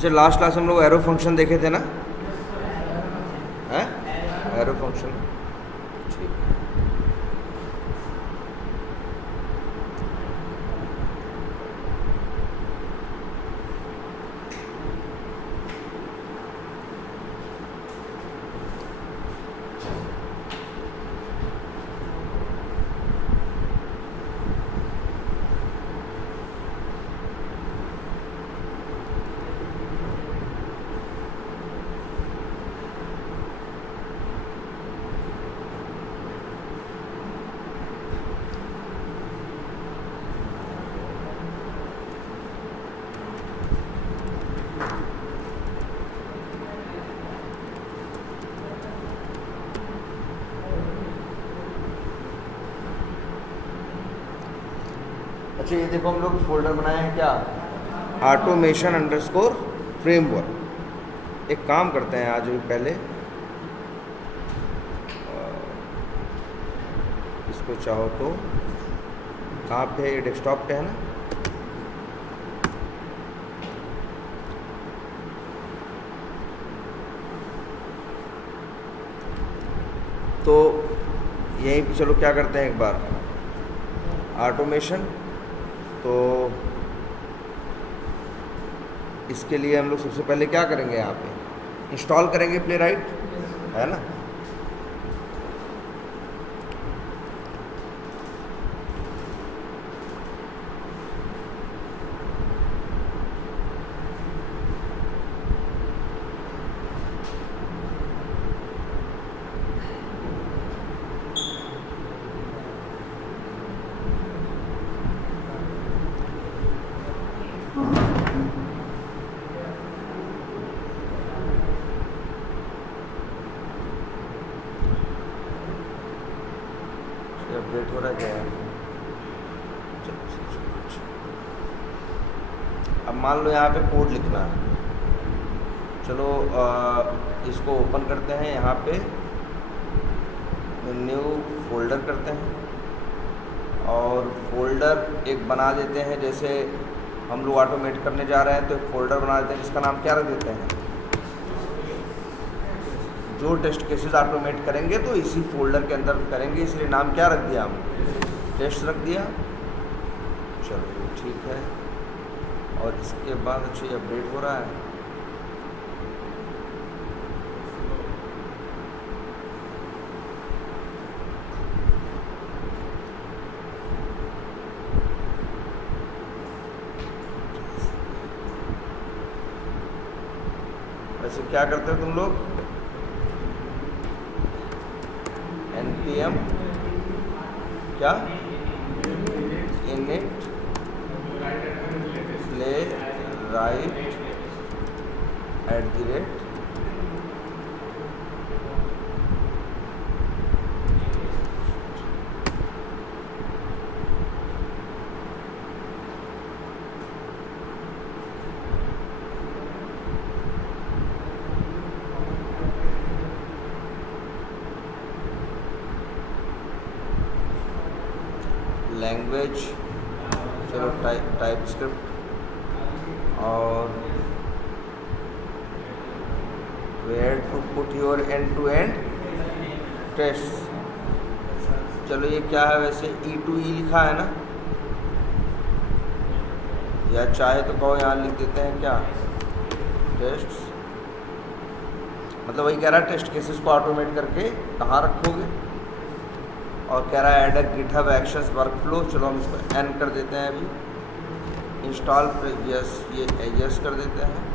अच्छा, last class हम लोग एरो फंक्शन देखे थे ना, हैं? एरो फंक्शन, ठीक। अच्छा, ये देखो हम लोग फोल्डर बनाए हैं क्या, ऑटोमेशन अंडरस्कोर फ्रेमवर्क। एक काम करते हैं आज भी, पहले इसको चाहो तो कहाँ पे है, ये डेस्कटॉप पे है ना, तो यहीं पे चलो क्या करते हैं एक बार, ऑटोमेशन। तो इसके लिए हम लोग सबसे पहले क्या करेंगे, यहाँ पे इंस्टॉल करेंगे प्लेराइट, है ना। अपडेट हो रहा है क्या है? अब मान लो यहाँ पे कोड लिखना है, चलो इसको ओपन करते हैं, यहाँ पे न्यू फोल्डर करते हैं और फोल्डर एक बना देते हैं। जैसे हम लोग ऑटोमेट करने जा रहे हैं तो एक फोल्डर बना देते हैं, जिसका नाम क्या रख देते हैं, जो टेस्ट केसेस ऑटोमेट करेंगे तो इसी फोल्डर के अंदर करेंगे, इसलिए नाम क्या रख दिया हमने, टेस्ट रख दिया। चलो ठीक है, और इसके बाद अच्छा अपडेट हो रहा है। वैसे क्या करते हो तुम लोग, npm क्या init playwright लैंग्वेज, चलो टाइप स्क्रिप्ट, और where to put your end to end test. चलो ये क्या है, वैसे E2E लिखा है ना, या चाहे तो कहो यहाँ लिख देते हैं क्या, टेस्ट। मतलब वही कह रहा है टेस्ट केसेस को ऑटोमेट करके कहाँ रखोगे, और कह रहा है ऐड अ गिटहब एक्शंस वर्कफ्लो। चलो हम इसको एन कर देते हैं, अभी इंस्टॉल प्रीवियस, ये यस कर देते हैं।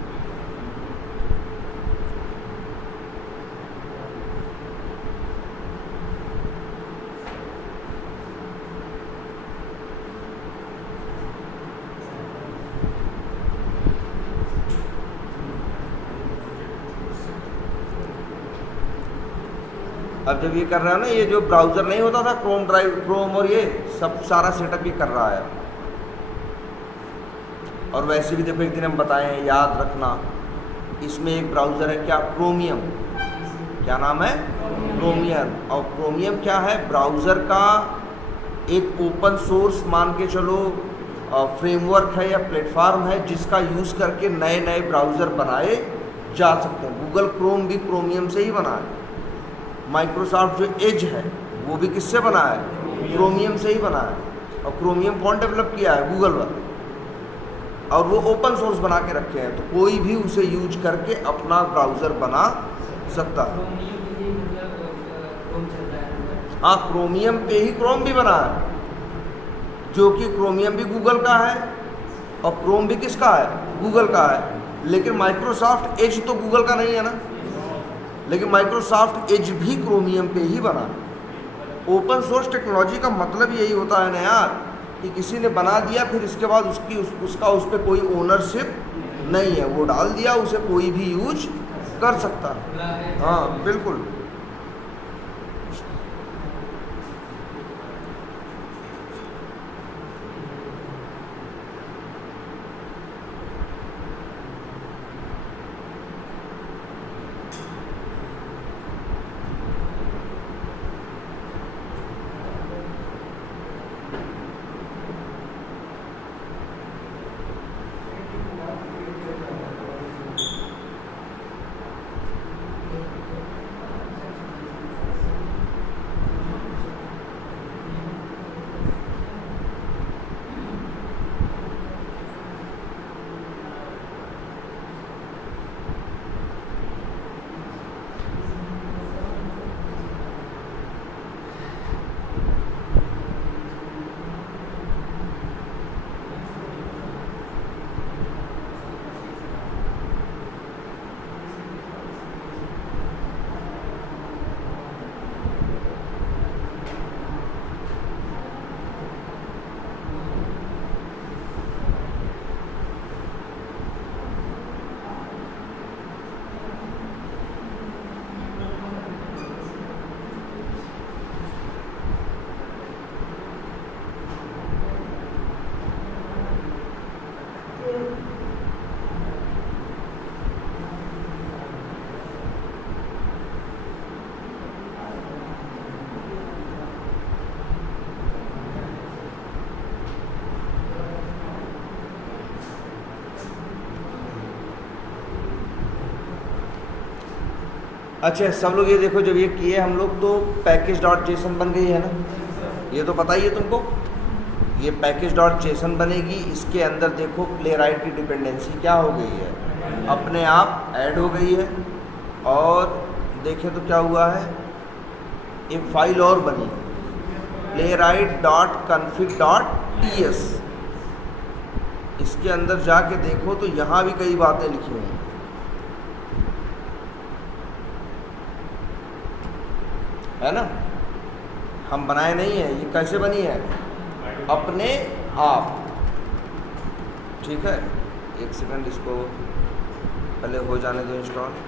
अब जब ये कर रहा है ना, ये जो ब्राउज़र नहीं होता था क्रोम और ये सब सारा सेटअप ये कर रहा है। और वैसे भी देखो एक दिन हम बताए हैं, याद रखना, इसमें एक ब्राउज़र है क्या, क्रोमियम। क्या नाम है, क्रोमियम। और क्रोमियम क्या है, ब्राउज़र का एक ओपन सोर्स मान के चलो फ्रेमवर्क है या प्लेटफॉर्म है जिसका यूज़ करके नए नए ब्राउज़र बनाए जा सकते हैं। गूगल क्रोम भी क्रोमियम से ही बना है। माइक्रोसॉफ्ट जो एज है वो भी किससे बना है? क्रोमियम से ही बना है। और क्रोमियम कौन डेवलप किया है? गूगल वाला। और वो ओपन सोर्स बना के रखे हैं, तो कोई भी उसे यूज करके अपना ब्राउज़र बना सकता है। हाँ, क्रोमियम पे ही क्रोम भी बना है, जो कि क्रोमियम भी गूगल का है और क्रोम भी किसका है? गूगल का है। लेकिन माइक्रोसॉफ्ट एज तो गूगल का नहीं है ना, लेकिन माइक्रोसॉफ्ट एज भी क्रोमियम पे ही बना है। ओपन सोर्स टेक्नोलॉजी का मतलब यही होता है ना यार, कि किसी ने बना दिया, फिर इसके बाद उसका उस पर कोई ओनरशिप नहीं है, वो डाल दिया, उसे कोई भी यूज कर सकता है। हाँ बिल्कुल। अच्छा, सब लोग ये देखो, जब ये किए हम लोग तो पैकेज डॉट जेसन बन गई है ना, ये तो पता ही है तुमको। ये पैकेज डॉट जेसन बनेगी, इसके अंदर देखो प्ले राइट की डिपेंडेंसी क्या हो गई है, अपने आप ऐड हो गई है। और देखें तो क्या हुआ है, एक फाइल और बनी है, Playwright dot config dot TS. इसके अंदर जाके देखो तो यहाँ भी कई बातें लिखी हुई हैं, है ना। हम बनाए नहीं है, ये कैसे बनी है? अपने आप। ठीक है, एक सेकंड, इसको पहले हो जाने दो इंस्टॉल।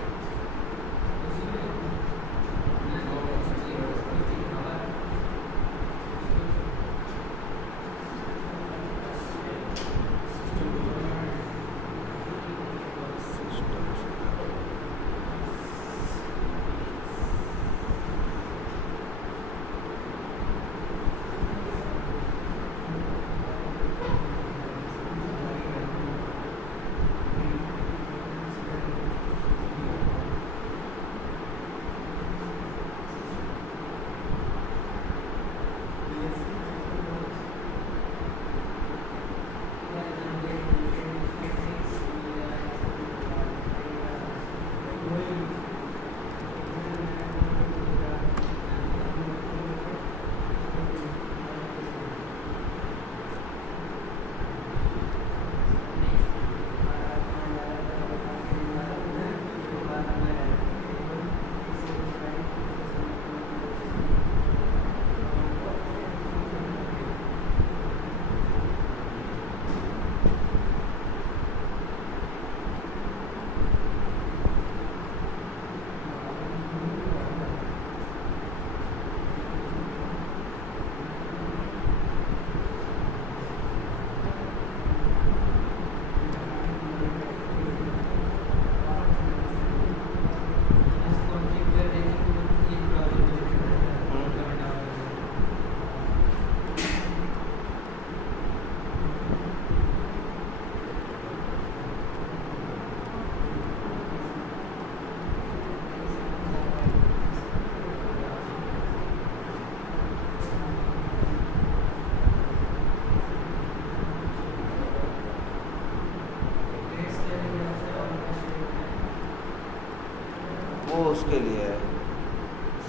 उसके लिए है,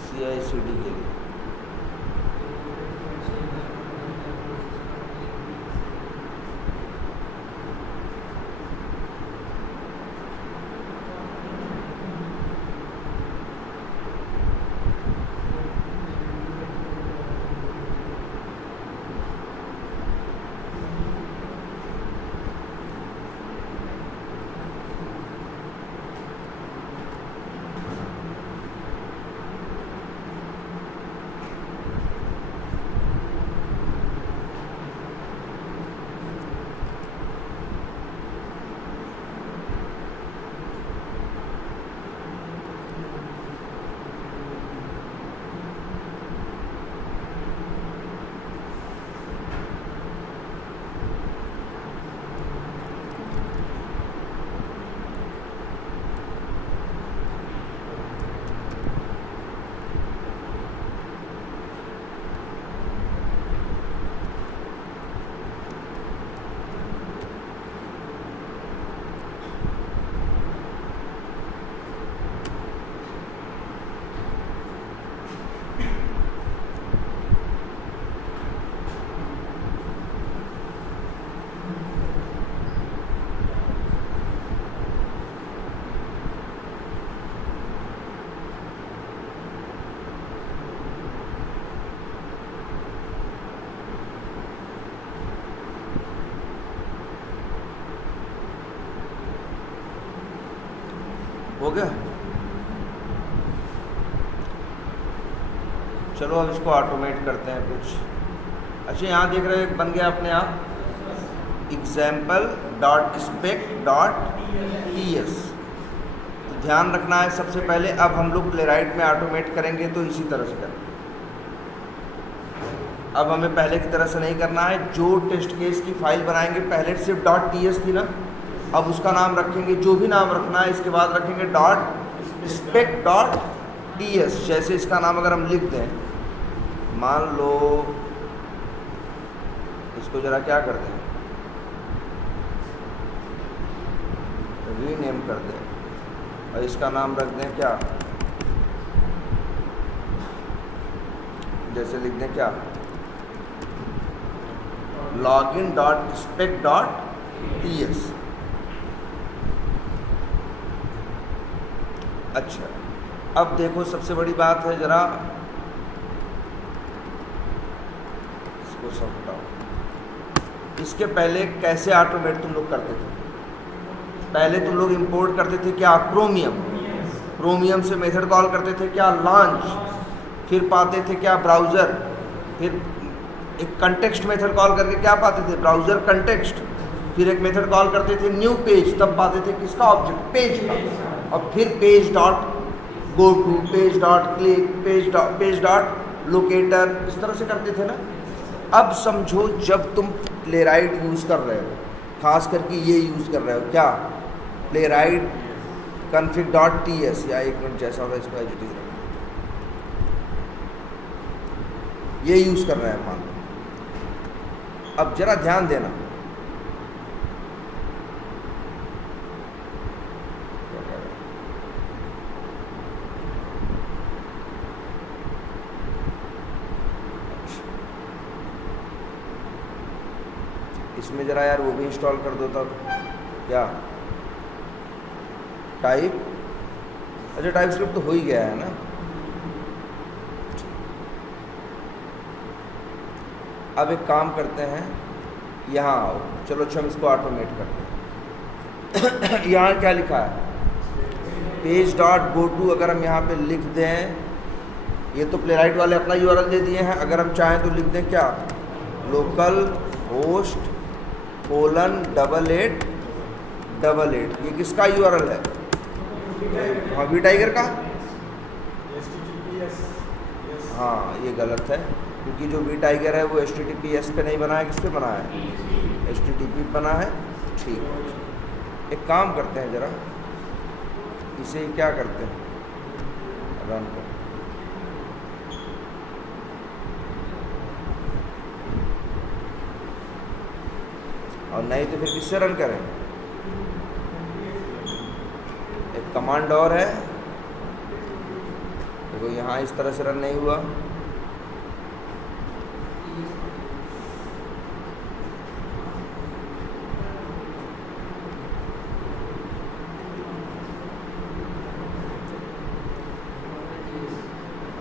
CI/CD के लिए। हो गया? चलो अब इसको ऑटोमेट करते हैं कुछ। अच्छा, यहाँ देख रहे हो एक बन गया अपने आप, example.spec.ts। तो ध्यान रखना है सबसे पहले, अब हम लोग प्लेराइट में ऑटोमेट करेंगे तो इसी तरह से करेंगे। अब हमें पहले की तरह से नहीं करना है। जो टेस्ट केस की फाइल बनाएंगे, पहले सिर्फ .ts थी ना, अब उसका नाम रखेंगे जो भी नाम रखना है, इसके बाद रखेंगे .spec.ts। जैसे इसका नाम अगर हम लिख दें, मान लो इसको जरा क्या कर दें, रीनेम कर दें और इसका नाम रख दें क्या, जैसे लिख दें क्या, login.spec.ts। अच्छा, अब देखो सबसे बड़ी बात है, जरा इसको सब हटाओ। इसके पहले कैसे ऑटोमेट तुम लोग करते थे? पहले तुम लोग इंपोर्ट करते थे क्या, क्रोमियम से मेथड कॉल करते थे क्या, लॉन्च, फिर पाते थे क्या, ब्राउज़र, फिर एक कंटेक्स्ट मेथड कॉल करके क्या पाते थे, ब्राउज़र कंटेक्स्ट, फिर एक मेथड कॉल करते थे न्यू पेज, तब पाते थे किसका, ऑब्जेक्ट, पेज का, और फिर page dot go to, page dot click, page dot locator, इस तरह से करते थे ना। अब समझो जब तुम प्लेराइट यूज़ कर रहे हो, खास करके ये यूज़ कर रहे हो क्या, प्लेराइट config.ts, या एक मिनट जैसा होगा इसको एडिटिंग रखना, ये यूज़ कर रहे हैं मान लो। अब जरा ध्यान देना, इसमें ज़रा यार वो भी इंस्टॉल कर दो तब, क्या टाइप, अच्छा टाइप स्क्रिप्ट तो हो ही गया है ना। अब एक काम करते हैं, यहाँ आओ, चलो अच्छा हम इसको ऑटोमेट करते हैं। यहाँ क्या लिखा है, पेज डॉट गो टू, अगर हम यहाँ पे लिख दें, ये तो प्लेराइट वाले अपना यूआरएल दे दिए हैं, अगर हम चाहें तो लिख दें क्या, लोकल होस्ट :8888, ये किसका यूआरएल है, वी टाइगर का। हाँ ये गलत है, क्योंकि जो वी टाइगर है वो HTTPS पे नहीं बना है, किस पे बना है, HTTP बना है। ठीक है, एक काम करते हैं, ज़रा इसे क्या करते हैं, रन कर, और नहीं तो फिर किससे रन करें, एक कमांड और है, देखो यहाँ इस तरह से रन नहीं हुआ,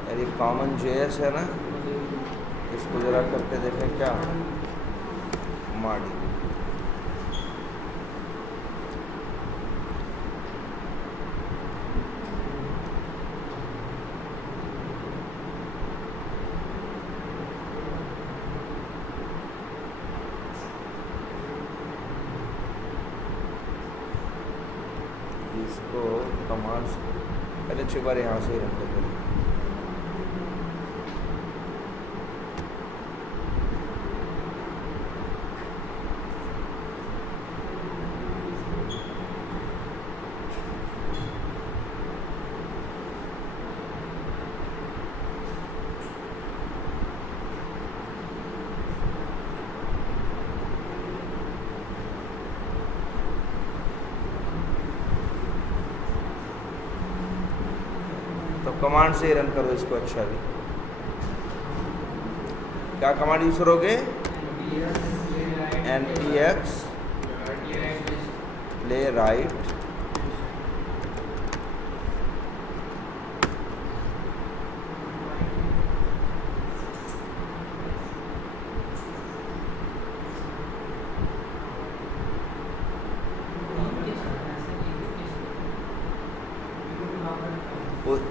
ये कॉमन JS है ना, इसको जरा करके देखें क्या माडी। इसको कमांड्स पहले 6 बार यहाँ से ही रन कर दें। तो कमांड से ही रन करो इसको। अच्छा भी क्या कमांड यूज करोगे? npx playwright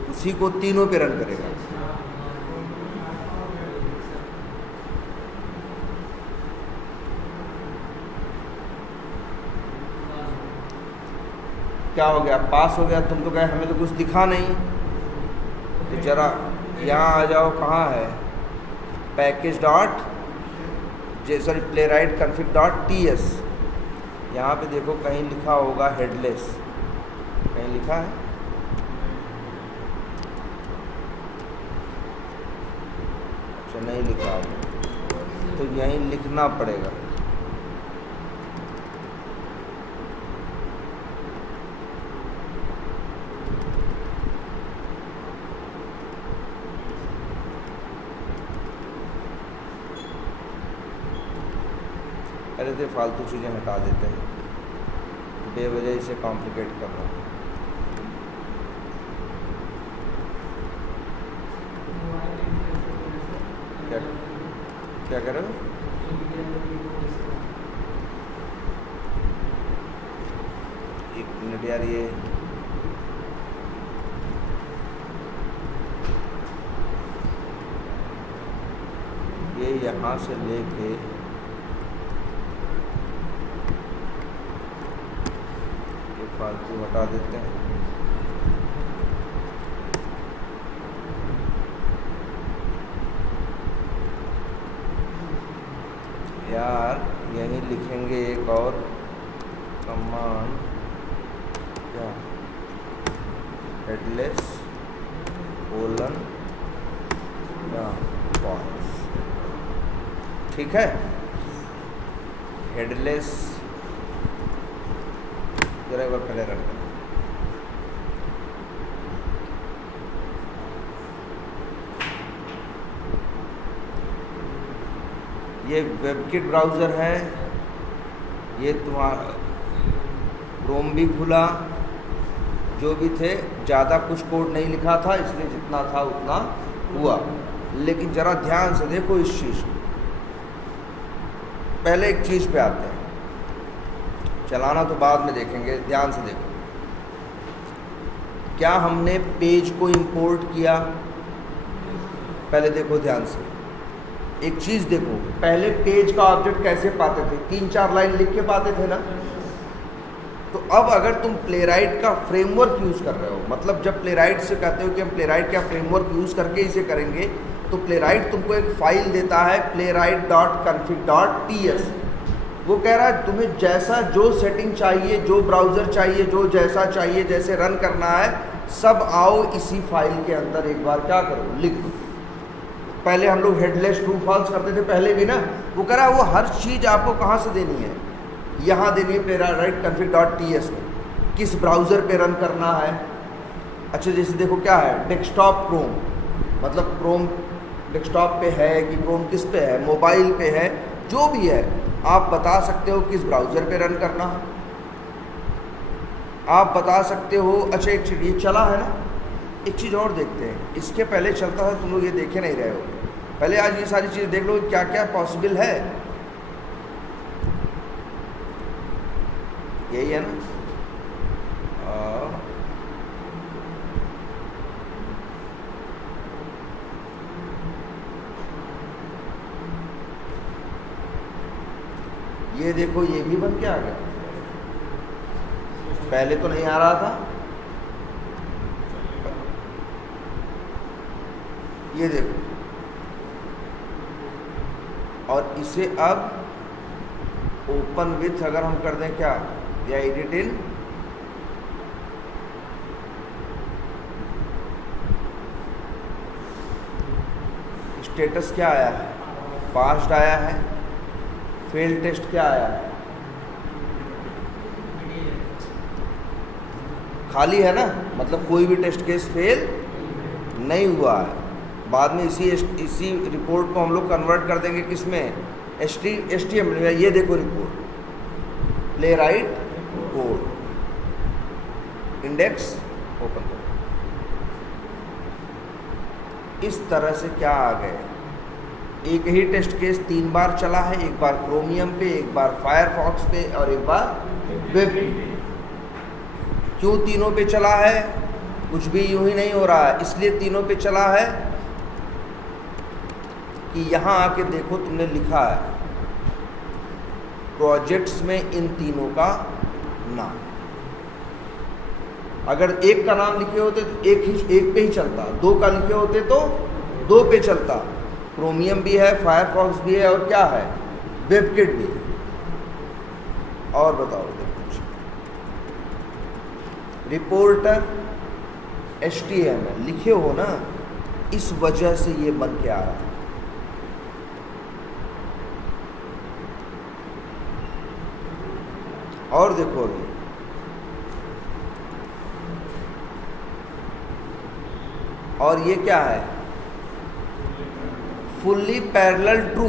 उसी को तीनों पे रन करेगा। क्या हो गया? पास हो गया। तुम तो कहे हमें तो कुछ दिखा नहीं, तो जरा यहाँ आ जाओ। कहाँ है? Package dot sorry playwright config dot ts। यहाँ पे देखो कहीं लिखा होगा हेडलेस, कहीं लिखा है? अच्छा नहीं लिखा है, तो यहीं लिखना पड़ेगा। अरे तो फालतू चीज़ें हटा देते हैं, बेवजह इसे कॉम्प्लिकेट कर रहा हूँ। क्या क्या कर रहे हो? एक मिनट यार, ये यहाँ से लेके फालतू हटा देते हैं। यार यहीं लिखेंगे एक और कमांड, क्या? Headless colon points. ठीक है, हेडलेस जरा एक बार पहले रन करो। ये वेबकिट ब्राउज़र है, ये तुम्हारा क्रोम भी खुला, जो भी थे ज़्यादा कुछ कोड नहीं लिखा था, इसलिए जितना था उतना हुआ। लेकिन ज़रा ध्यान से देखो इस चीज़ को। पहले एक चीज़ पे आते हैं, चलाना तो बाद में देखेंगे, ध्यान से देखो। क्या हमने पेज को इंपोर्ट किया? पहले देखो ध्यान से, एक चीज़ देखो। पहले पेज का ऑब्जेक्ट कैसे पाते थे? 3-4 लाइन लिख के पाते थे ना। तो अब अगर तुम प्लेराइट का फ्रेमवर्क यूज़ कर रहे हो, मतलब जब प्लेराइट से कहते हो कि हम प्लेराइट का फ्रेमवर्क यूज़ करके इसे करेंगे, तो प्लेराइट तुमको एक फ़ाइल देता है playwright.config.ts। वो कह रहा है तुम्हें जैसा जो सेटिंग चाहिए, जो ब्राउज़र चाहिए, जो जैसा चाहिए, जैसे रन करना है, सब आओ इसी फाइल के अंदर एक बार क्या करो, लिख दो। पहले हम लोग हेडलेस ट्रू फॉल्स करते थे पहले भी ना। वो कह रहा है वो हर चीज़ आपको कहाँ से देनी है? यहाँ देनी है playwright config.ts में। किस ब्राउज़र पे रन करना है, अच्छा जैसे देखो क्या है, डेस्कटॉप क्रोम, मतलब क्रोम डेस्कटॉप पे है कि क्रोम किस पे है, मोबाइल पे है, जो भी है आप बता सकते हो किस ब्राउज़र पे रन करना है, आप बता सकते हो। अच्छा एक चीज़ ये चला है ना, एक चीज़ और देखते हैं, इसके पहले चलता था, तुम लोग ये देखे नहीं रहे हो, पहले आज ये सारी चीज़ें देख लो क्या क्या पॉसिबल है। यही है ना, ये देखो ये भी बन के आ गया, पहले तो नहीं आ रहा था, ये देखो, और इसे अब ओपन विथ अगर हम कर दें क्या, या एडिट इन, स्टेटस क्या आया है, पास्ड आया है, फेल टेस्ट क्या आया है, खाली है ना, मतलब कोई भी टेस्ट केस फेल नहीं हुआ है। बाद में इसी रिपोर्ट को हम लोग कन्वर्ट कर देंगे किस में, HTML में। ये देखो report, play right code, index open करो, इस तरह से क्या आ गए, एक ही टेस्ट केस 3 बार चला है, एक बार क्रोमियम पे, एक बार फायरफॉक्स पे और एक बार वेब पे। क्यों तीनों पे चला है, कुछ भी यूं ही नहीं हो रहा है, इसलिए तीनों पे चला है कि यहाँ आके देखो तुमने लिखा है प्रोजेक्ट्स में इन तीनों का नाम, अगर एक का नाम लिखे होते तो एक पे ही चलता, 2 का लिखे होते तो 2 पे चलता, क्रोमियम भी है, फायरफॉक्स भी है और क्या है, वेबकिट भी। और बताओ रिपोर्टर HTML लिखे हो ना, इस वजह से ये बन के आ रहा है। और देखो अभी और ये क्या है, फुल्ली पैरेलल ट्रू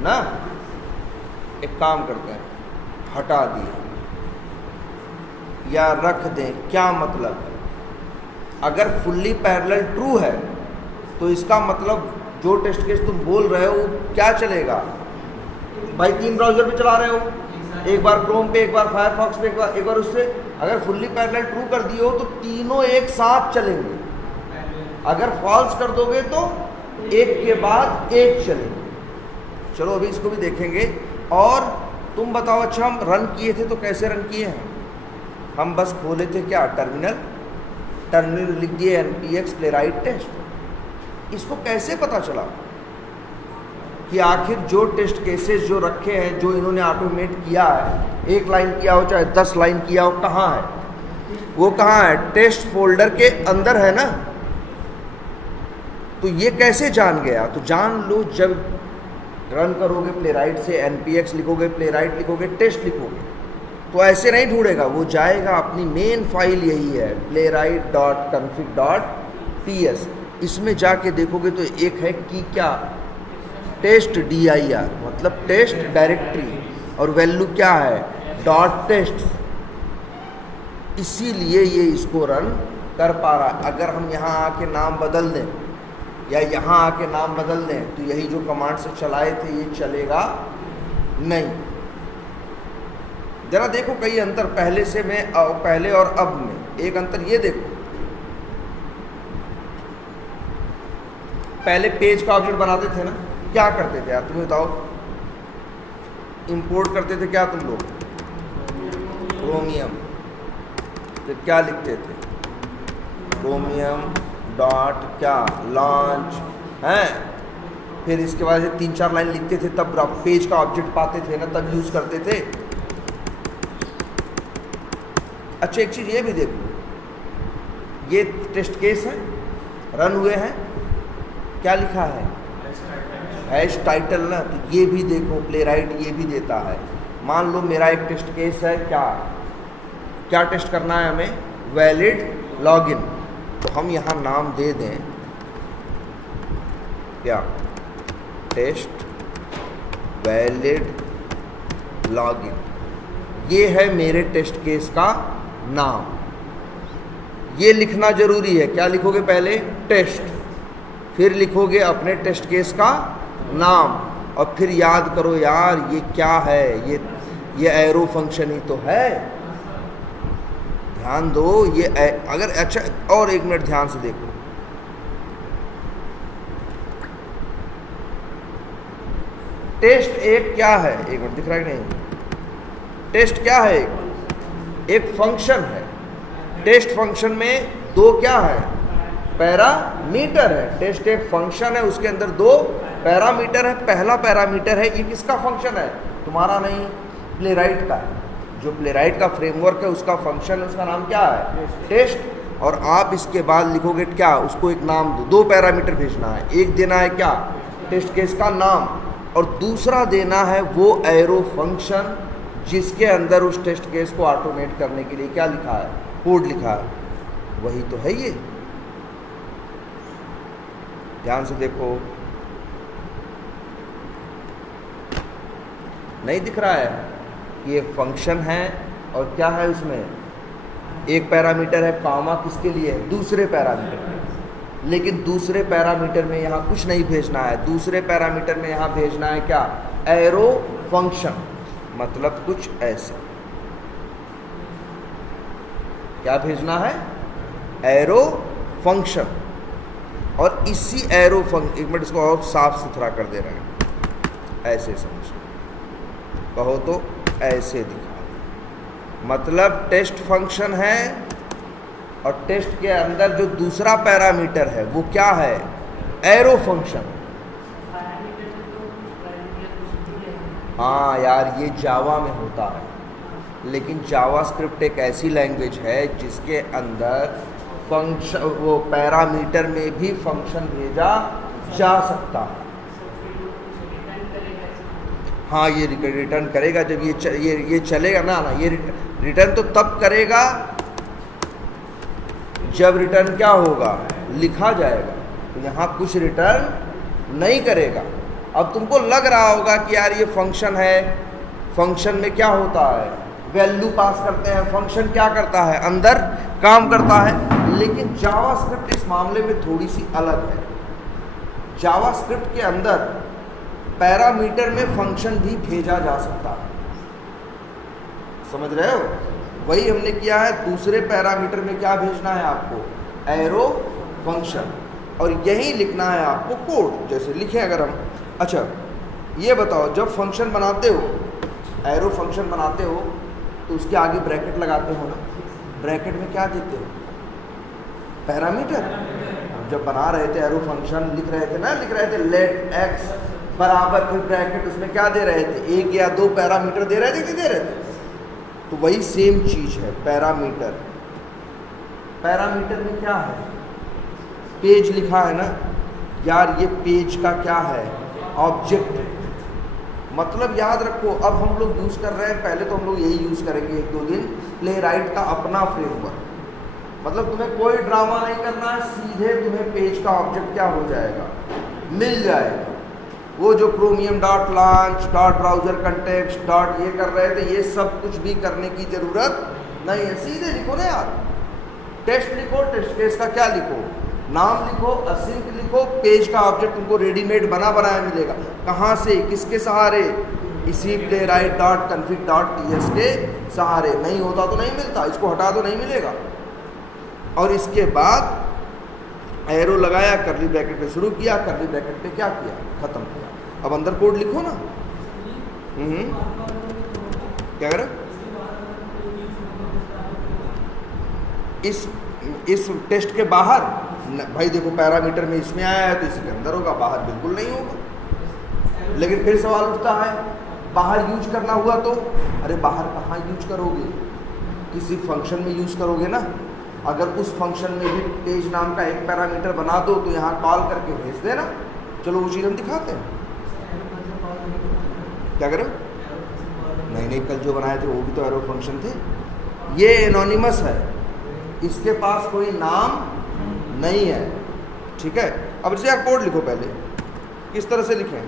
ना, एक काम करते हैं हटा दिए या रख दें, क्या मतलब, अगर फुल्ली पैरेलल ट्रू है तो इसका मतलब जो टेस्ट केस तुम बोल रहे हो वो क्या चलेगा भाई, 3 ब्राउज़र पे चला रहे हो, एक बार क्रोम पे, एक बार फायरफॉक्स पे, एक बार उससे, अगर फुल्ली पैरेलल ट्रू कर दिए हो तो तीनों एक साथ चलेंगे, अगर फॉल्स कर दोगे तो एक के बाद एक चलेंगे। चलो अभी इसको भी देखेंगे। और तुम बताओ, अच्छा हम रन किए थे तो कैसे रन किए हैं, हम बस खोले थे क्या, टर्मिनल लिख दिए npx प्लेराइट टेस्ट। इसको कैसे पता चला कि आखिर जो टेस्ट केसेस जो रखे हैं, जो इन्होंने ऑटोमेट किया है, 1 लाइन किया हो चाहे 10 लाइन किया हो, कहाँ है वो, कहाँ है, टेस्ट फोल्डर के अंदर है ना। तो ये कैसे जान गया, तो जान लो जब रन करोगे प्लेराइट से, npx लिखोगे, प्लेराइट लिखोगे, टेस्ट लिखोगे, तो ऐसे नहीं ढूंढेगा, वो जाएगा अपनी मेन फाइल यही है playwright.config.ts, इसमें जाके देखोगे तो एक है कि क्या, टेस्ट dir, मतलब टेस्ट डायरेक्टरी, और वैल्यू क्या है, .test, इसीलिए ये इसको रन कर पा रहा है। अगर हम यहाँ आके नाम बदल दें या यहाँ आके नाम बदल दें तो यही जो कमांड से चलाए थे ये चलेगा नहीं। जरा देखो कई अंतर पहले और अब में, एक अंतर ये देखो, पहले पेज का ऑब्जेक्ट बनाते थे ना, क्या करते थे यार तुम्हें बताओ, इंपोर्ट करते थे क्या तुम लोग, क्रोमियम, फिर क्या लिखते थे, क्रोमियम डॉट क्या लॉन्च हैं, फिर इसके बाद 3-4 लाइन लिखते थे, तब पेज का ऑब्जेक्ट पाते थे ना, तब यूज़ करते थे। अच्छा एक चीज़ ये भी देखो, ये टेस्ट केस है, रन हुए हैं, क्या लिखा है, हैश टाइटल ना, तो ये भी देखो प्लेराइट ये भी देता है। मान लो मेरा एक टेस्ट केस है, क्या टेस्ट करना है हमें, वैलिड लॉगिन। तो हम यहाँ नाम दे दें क्या, टेस्ट वैलिड लॉगिन। ये है मेरे टेस्ट केस का नाम। ये लिखना जरूरी है। क्या लिखोगे पहले, टेस्ट, फिर लिखोगे अपने टेस्ट केस का नाम, और फिर याद करो यार ये क्या है, ये एरो फंक्शन ही तो है। ध्यान दो, ये अगर अच्छा, और एक मिनट ध्यान से देखो, टेस्ट एक क्या है, एक मिनट दिख रहा है कि नहीं, टेस्ट क्या है, एक फंक्शन है। टेस्ट फंक्शन में दो क्या है, पैरामीटर है। टेस्ट एक फंक्शन है, उसके अंदर दो पैरामीटर है। पहला पैरामीटर है, ये किसका फंक्शन है, तुम्हारा नहीं, प्लेराइट का है। जो प्लेराइट का फ्रेमवर्क है उसका फंक्शन है, उसका नाम क्या है, टेस्ट। और आप इसके बाद लिखोगे क्या, उसको एक नाम दो। दो पैरामीटर भेजना है, एक देना है क्या, टेस्ट केस का नाम, और दूसरा देना है वो एरो फंक्शन जिसके अंदर उस टेस्ट केस को ऑटोमेट करने के लिए क्या लिखा है, कोड लिखा है। वही तो है ये। ध्यान से देखो, नहीं दिख रहा है कि एक फंक्शन है और क्या है उसमें, एक पैरामीटर है, कॉमा किसके लिए है, दूसरे पैरामीटर। लेकिन दूसरे पैरामीटर में यहाँ कुछ नहीं भेजना है। दूसरे पैरामीटर में यहाँ भेजना है क्या, एरो फंक्शन। मतलब कुछ ऐसा, क्या भेजना है, एरो फंक्शन। और इसी एरो फंक्शन, एक मिनट इसको और साफ सुथरा कर दे रहे हैं, ऐसे समझ, कहो तो ऐसे दिखा। मतलब टेस्ट फंक्शन है और टेस्ट के अंदर जो दूसरा पैरामीटर है वो क्या है, एरो फंक्शन। हाँ यार, ये जावा में होता है, लेकिन जावास्क्रिप्ट एक ऐसी लैंग्वेज है जिसके अंदर फंक्शन, वो पैरामीटर में भी फंक्शन भेजा जा सकता है। हाँ, ये रिटर्न करेगा जब ये चलेगा ना, ये रिटर्न तो तब करेगा जब रिटर्न क्या होगा, लिखा जाएगा। तो यहाँ कुछ रिटर्न नहीं करेगा। अब तुमको लग रहा होगा कि यार ये फंक्शन है, फंक्शन में क्या होता है, वैल्यू पास करते हैं, फंक्शन क्या करता है, अंदर काम करता है। लेकिन जावास्क्रिप्ट इस मामले में थोड़ी सी अलग है। जावास्क्रिप्ट के अंदर पैरामीटर में फंक्शन भी भेजा जा सकता है। समझ रहे हो, वही हमने किया है। दूसरे पैरामीटर में क्या भेजना है आपको, एरो फंक्शन, और यही लिखना है आपको कोड। जैसे लिखें अगर हम, अच्छा ये बताओ, जब फंक्शन बनाते हो, एरो फंक्शन बनाते हो, तो उसके आगे ब्रैकेट लगाते हो ना, ब्रैकेट में क्या देते हो, पैरामीटर। जब बना रहे थे एरो फंक्शन, लिख रहे थे ना, लिख रहे थे लेट एक्स बराबर, फिर ब्रैकेट, उसमें क्या दे रहे थे, एक या दो पैरामीटर दे रहे थे कि दे रहे थे। तो वही सेम चीज है पैरामीटर। पैरामीटर में क्या है, पेज लिखा है ना यार, ये पेज का क्या है, ऑब्जेक्ट। मतलब याद रखो, अब हम लोग यूज़ कर रहे हैं, पहले तो हम लोग यही यूज़ करेंगे एक दो दिन, प्लेराइट का अपना फ्रेमवर्क। मतलब तुम्हें कोई ड्रामा नहीं करना है, सीधे तुम्हें पेज का ऑब्जेक्ट क्या हो जाएगा, मिल जाएगा। वो जो chromium dot launch dot browser context dot ये कर रहे थे, ये सब कुछ भी करने की ज़रूरत नहीं है। सीधे लिखो ना यार, टेस्ट लिखो, टेस्ट केस का क्या लिखो, नाम लिखो, असिंक लिखो, पेज का ऑब्जेक्ट तुमको रेडीमेड बना बनाया मिलेगा। कहाँ से, किसके सहारे, इसी Playwright dot config dot TS के सहारे। नहीं होता तो नहीं मिलता, इसको हटा दो नहीं मिलेगा। और इसके बाद एरो लगाया, करली ब्रैकेट पे शुरू किया, करली ब्रैकेट पे क्या किया, खत्म किया। अब अंदर कोड लिखो ना। क्या करें, इस टेस्ट के बाहर भाई देखो, पैरामीटर में इसमें आया है तो इसके अंदर होगा, बाहर बिल्कुल नहीं होगा। लेकिन फिर सवाल उठता है, बाहर यूज करना हुआ तो, अरे बाहर कहाँ यूज करोगे, किसी फंक्शन में यूज करोगे ना। अगर उस फंक्शन में भी पेज नाम का एक पैरामीटर बना दो तो यहाँ कॉल करके भेज देना। चलो वो चीज़ हम दिखाते हैं। क्या करें, नहीं कल जो बनाए थे वो भी तो एरो फंक्शन थे। ये एनोनिमस है, इसके पास कोई नाम नहीं है, ठीक है। अब इसे आप कोड लिखो, पहले किस तरह से लिखें,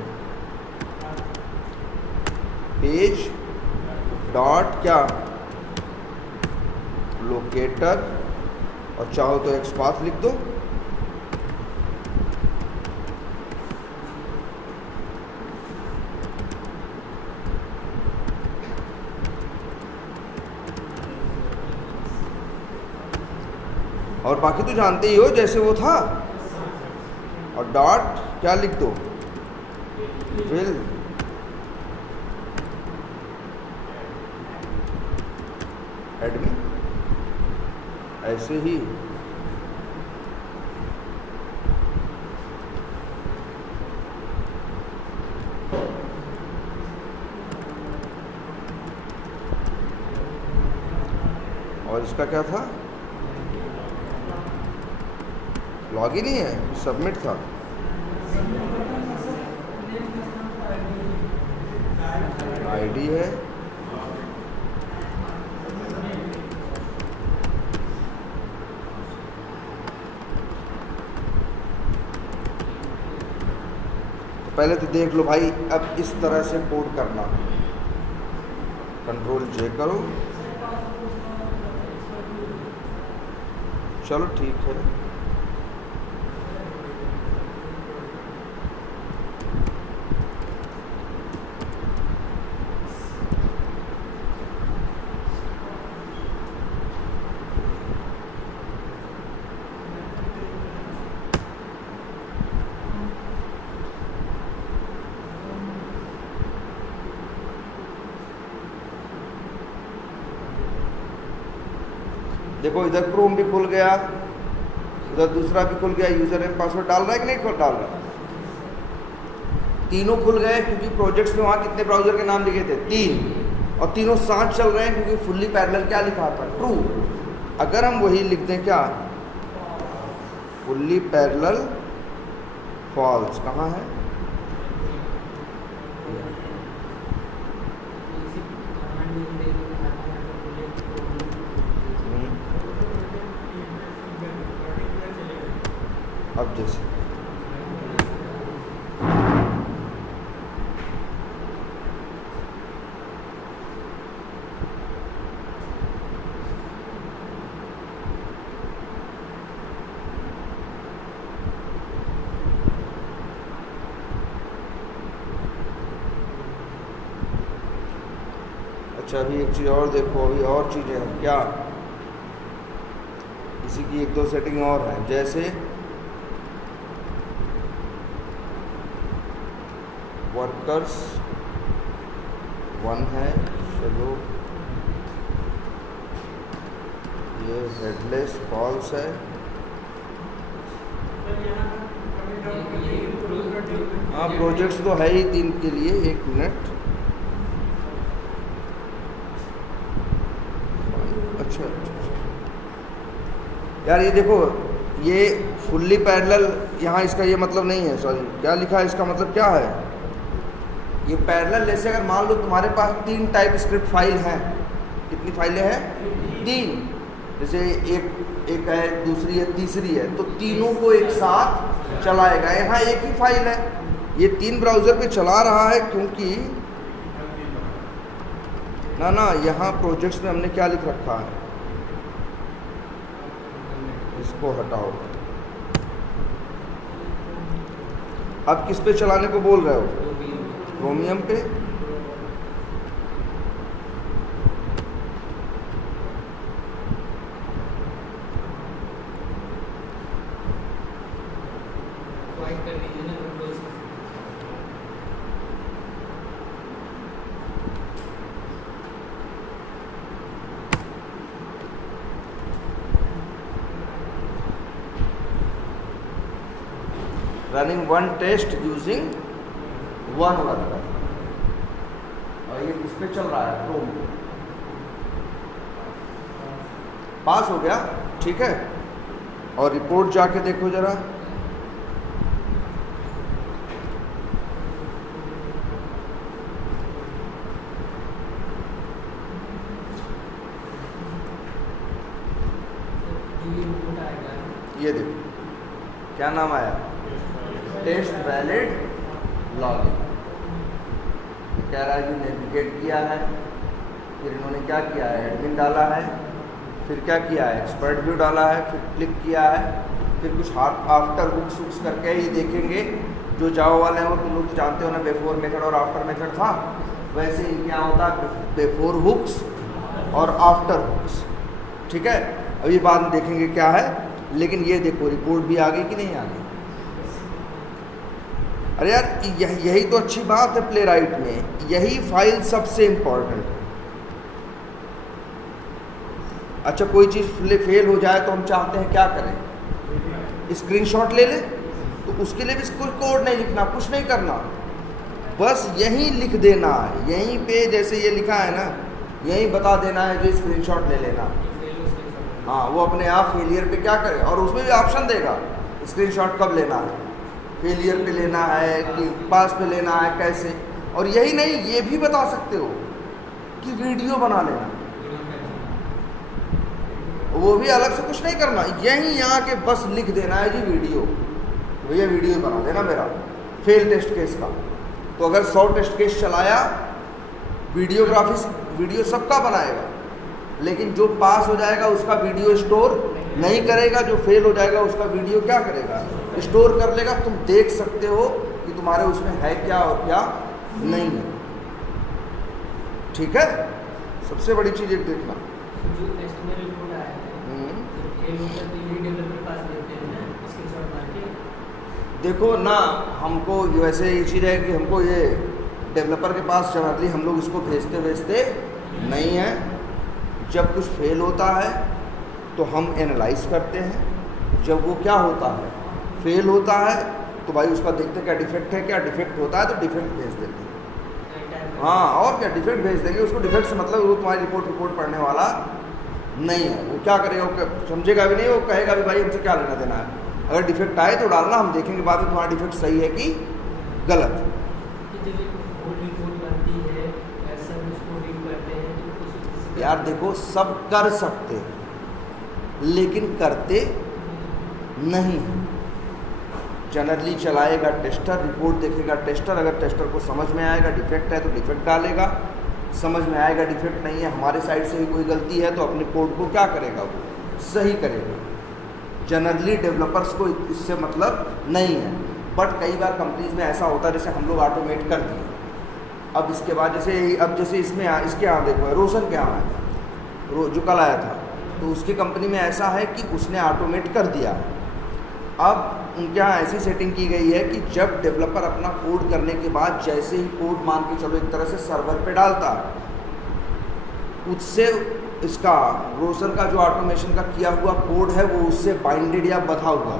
पेज डॉट क्या, लोकेटर, और चाहो तो एक्सपाथ लिख दो। और बाकी तो जानते ही हो जैसे वो था, और डॉट क्या लिख दो, फिल, एडमिन, ऐसे ही। और इसका क्या था, लॉगिन ही है, सबमिट था। आईडी है, तो पहले तो देख लो भाई। अब इस तरह से कोड करना, कंट्रोल जे करो, चलो ठीक है। देखो इधर क्रोम भी खुल गया, उधर दूसरा भी खुल गया, यूजर नेम पासवर्ड डाल रहा है कि नहीं डाल रहा, तीनों खुल गए क्योंकि प्रोजेक्ट्स में वहाँ कितने ब्राउजर के नाम लिखे थे, 3, और तीनों साथ चल रहे हैं क्योंकि फुल्ली पैरेलल क्या लिखा था, ट्रू। अगर हम वही लिख दें क्या, फुल्ली पैरेलल फॉल्स, कहाँ है, अब जैसे अच्छा, अभी एक चीज़ और देखो, अभी और चीज़ें हैं क्या, इसी की 1-2 सेटिंग और हैं, जैसे वर्कर्स 1 है, चलो ये हेडलेस फॉल्स है, हाँ प्रोजेक्ट्स तो है ही 3 के लिए, 1 मिनट, अच्छा यार ये देखो, ये फुल्ली पैरेलल, यहाँ इसका ये मतलब नहीं है, सॉरी क्या लिखा है, इसका मतलब क्या है, ये पैरेलल जैसे अगर मान लो तुम्हारे पास 3 टाइप स्क्रिप्ट फाइल हैं, कितनी फाइलें हैं, 3, जैसे एक है, दूसरी है, तीसरी है, तो तीनों को एक साथ चलाएगा। यहाँ एक ही फाइल है, ये 3 ब्राउज़र पे चला रहा है क्योंकि ना यहाँ प्रोजेक्ट्स में हमने क्या लिख रखा है, इसको हटाओ। अब किस पे चलाने को बोल रहे हो, क्रोमियम पे, रनिंग 1 टेस्ट यूजिंग 1 वर्कर, और ये किस पे चल रहा है, क्रोम। पास हो गया, ठीक है। और रिपोर्ट जाके देखो जरा, ये देखो क्या नाम आया, टेस्ट वैलिड लॉगिन। कह रहा है कि नेविगेट किया है, फिर इन्होंने क्या किया है, एडमिन डाला है, फिर क्या किया है, एक्सपर्ट व्यू डाला है, फिर क्लिक किया है, फिर कुछ आफ्टर हुक्स करके ये देखेंगे। जो जावा वाले हैं वो तुम लोग जानते हो ना, बिफोर मेथड और आफ्टर मेथड था, वैसे इनके यहाँ होता है बिफोर हुक्स और आफ्टर हुक्स। ठीक है, अब ये बाद में देखेंगे क्या है, लेकिन ये देखो रिपोर्ट भी आ गई कि नहीं आ गई। अरे यार यही तो अच्छी बात है प्लेराइट में, यही फाइल सबसे इम्पोर्टेंट है। अच्छा कोई चीज़ फेल हो जाए तो हम चाहते हैं क्या करें, स्क्रीनशॉट ले ले, तो उसके लिए भी कोई कोड नहीं लिखना, कुछ नहीं करना, बस यहीं लिख देना है, यहीं पे जैसे ये लिखा है ना, यहीं बता देना है जो स्क्रीनशॉट ले लेना। हाँ वो अपने आप फेलियर पे क्या करे, और उसमें भी ऑप्शन देगा स्क्रीनशॉट कब लेना है, फेलियर पे लेना है कि पास पे लेना है, कैसे। और यही नहीं, ये भी बता सकते हो कि वीडियो बना लेना, वो भी अलग से कुछ नहीं करना, यहीं यहाँ के बस लिख देना है जी वीडियो, तो भैया वीडियो बना देना मेरा फेल टेस्ट केस का। तो अगर 100 टेस्ट केस चलाया, वीडियो सबका बनाएगा, लेकिन जो पास हो जाएगा उसका वीडियो स्टोर नहीं करेगा, जो फेल हो जाएगा उसका वीडियो क्या करेगा, स्टोर कर लेगा। तुम देख सकते हो कि तुम्हारे उसमें है क्या और क्या नहीं है। ठीक है, सबसे बड़ी चीज़ एक देखना। देखो ना, हमको वैसे ये चीज़ है कि हमको ये डेवलपर के पास जनरली हम लोग इसको भेजते नहीं हैं। जब कुछ फेल होता है तो हम एनालाइज करते हैं, जब वो क्या होता है फेल होता है तो भाई उसका देखते क्या डिफेक्ट है, क्या डिफेक्ट होता है तो डिफेक्ट भेज देते हैं। हाँ और क्या, डिफेक्ट भेज देंगे, उसको डिफेक्ट से मतलब वो तुम्हारी रिपोर्ट पढ़ने वाला नहीं है, वो क्या करेगा, वो समझेगा भी नहीं, वो कहेगा भी भाई हमसे क्या लेना देना है। अगर डिफेक्ट आए तो डालना, हम देखेंगे बाद में तुम्हारा डिफेक्ट सही है कि गलत। यार देखो सब कर सकते हैं लेकिन करते नहीं। जनरली चलाएगा टेस्टर, रिपोर्ट देखेगा टेस्टर, अगर टेस्टर को समझ में आएगा डिफेक्ट है तो डिफेक्ट डालेगा, समझ में आएगा डिफेक्ट नहीं है, हमारे साइड से ही कोई गलती है तो अपने कोड को क्या करेगा, वो सही करेगा। जनरली डेवलपर्स को इससे मतलब नहीं है, बट कई बार कंपनीज में ऐसा होता है जैसे हम लोग ऑटोमेट कर दिए। अब इसके बाद जैसे इसमें इसके यहाँ देखो रोशन के यहाँ है, जो कल आया था, तो उसकी कंपनी में ऐसा है कि उसने ऑटोमेट कर दिया। अब उनके यहाँ ऐसी सेटिंग की गई है कि जब डेवलपर अपना कोड करने के बाद जैसे ही कोड मान के चलो एक तरह से सर्वर पे डालता, उससे इसका रोशन का जो ऑटोमेशन का किया हुआ कोड है वो उससे बाइंडेड या बधा हुआ,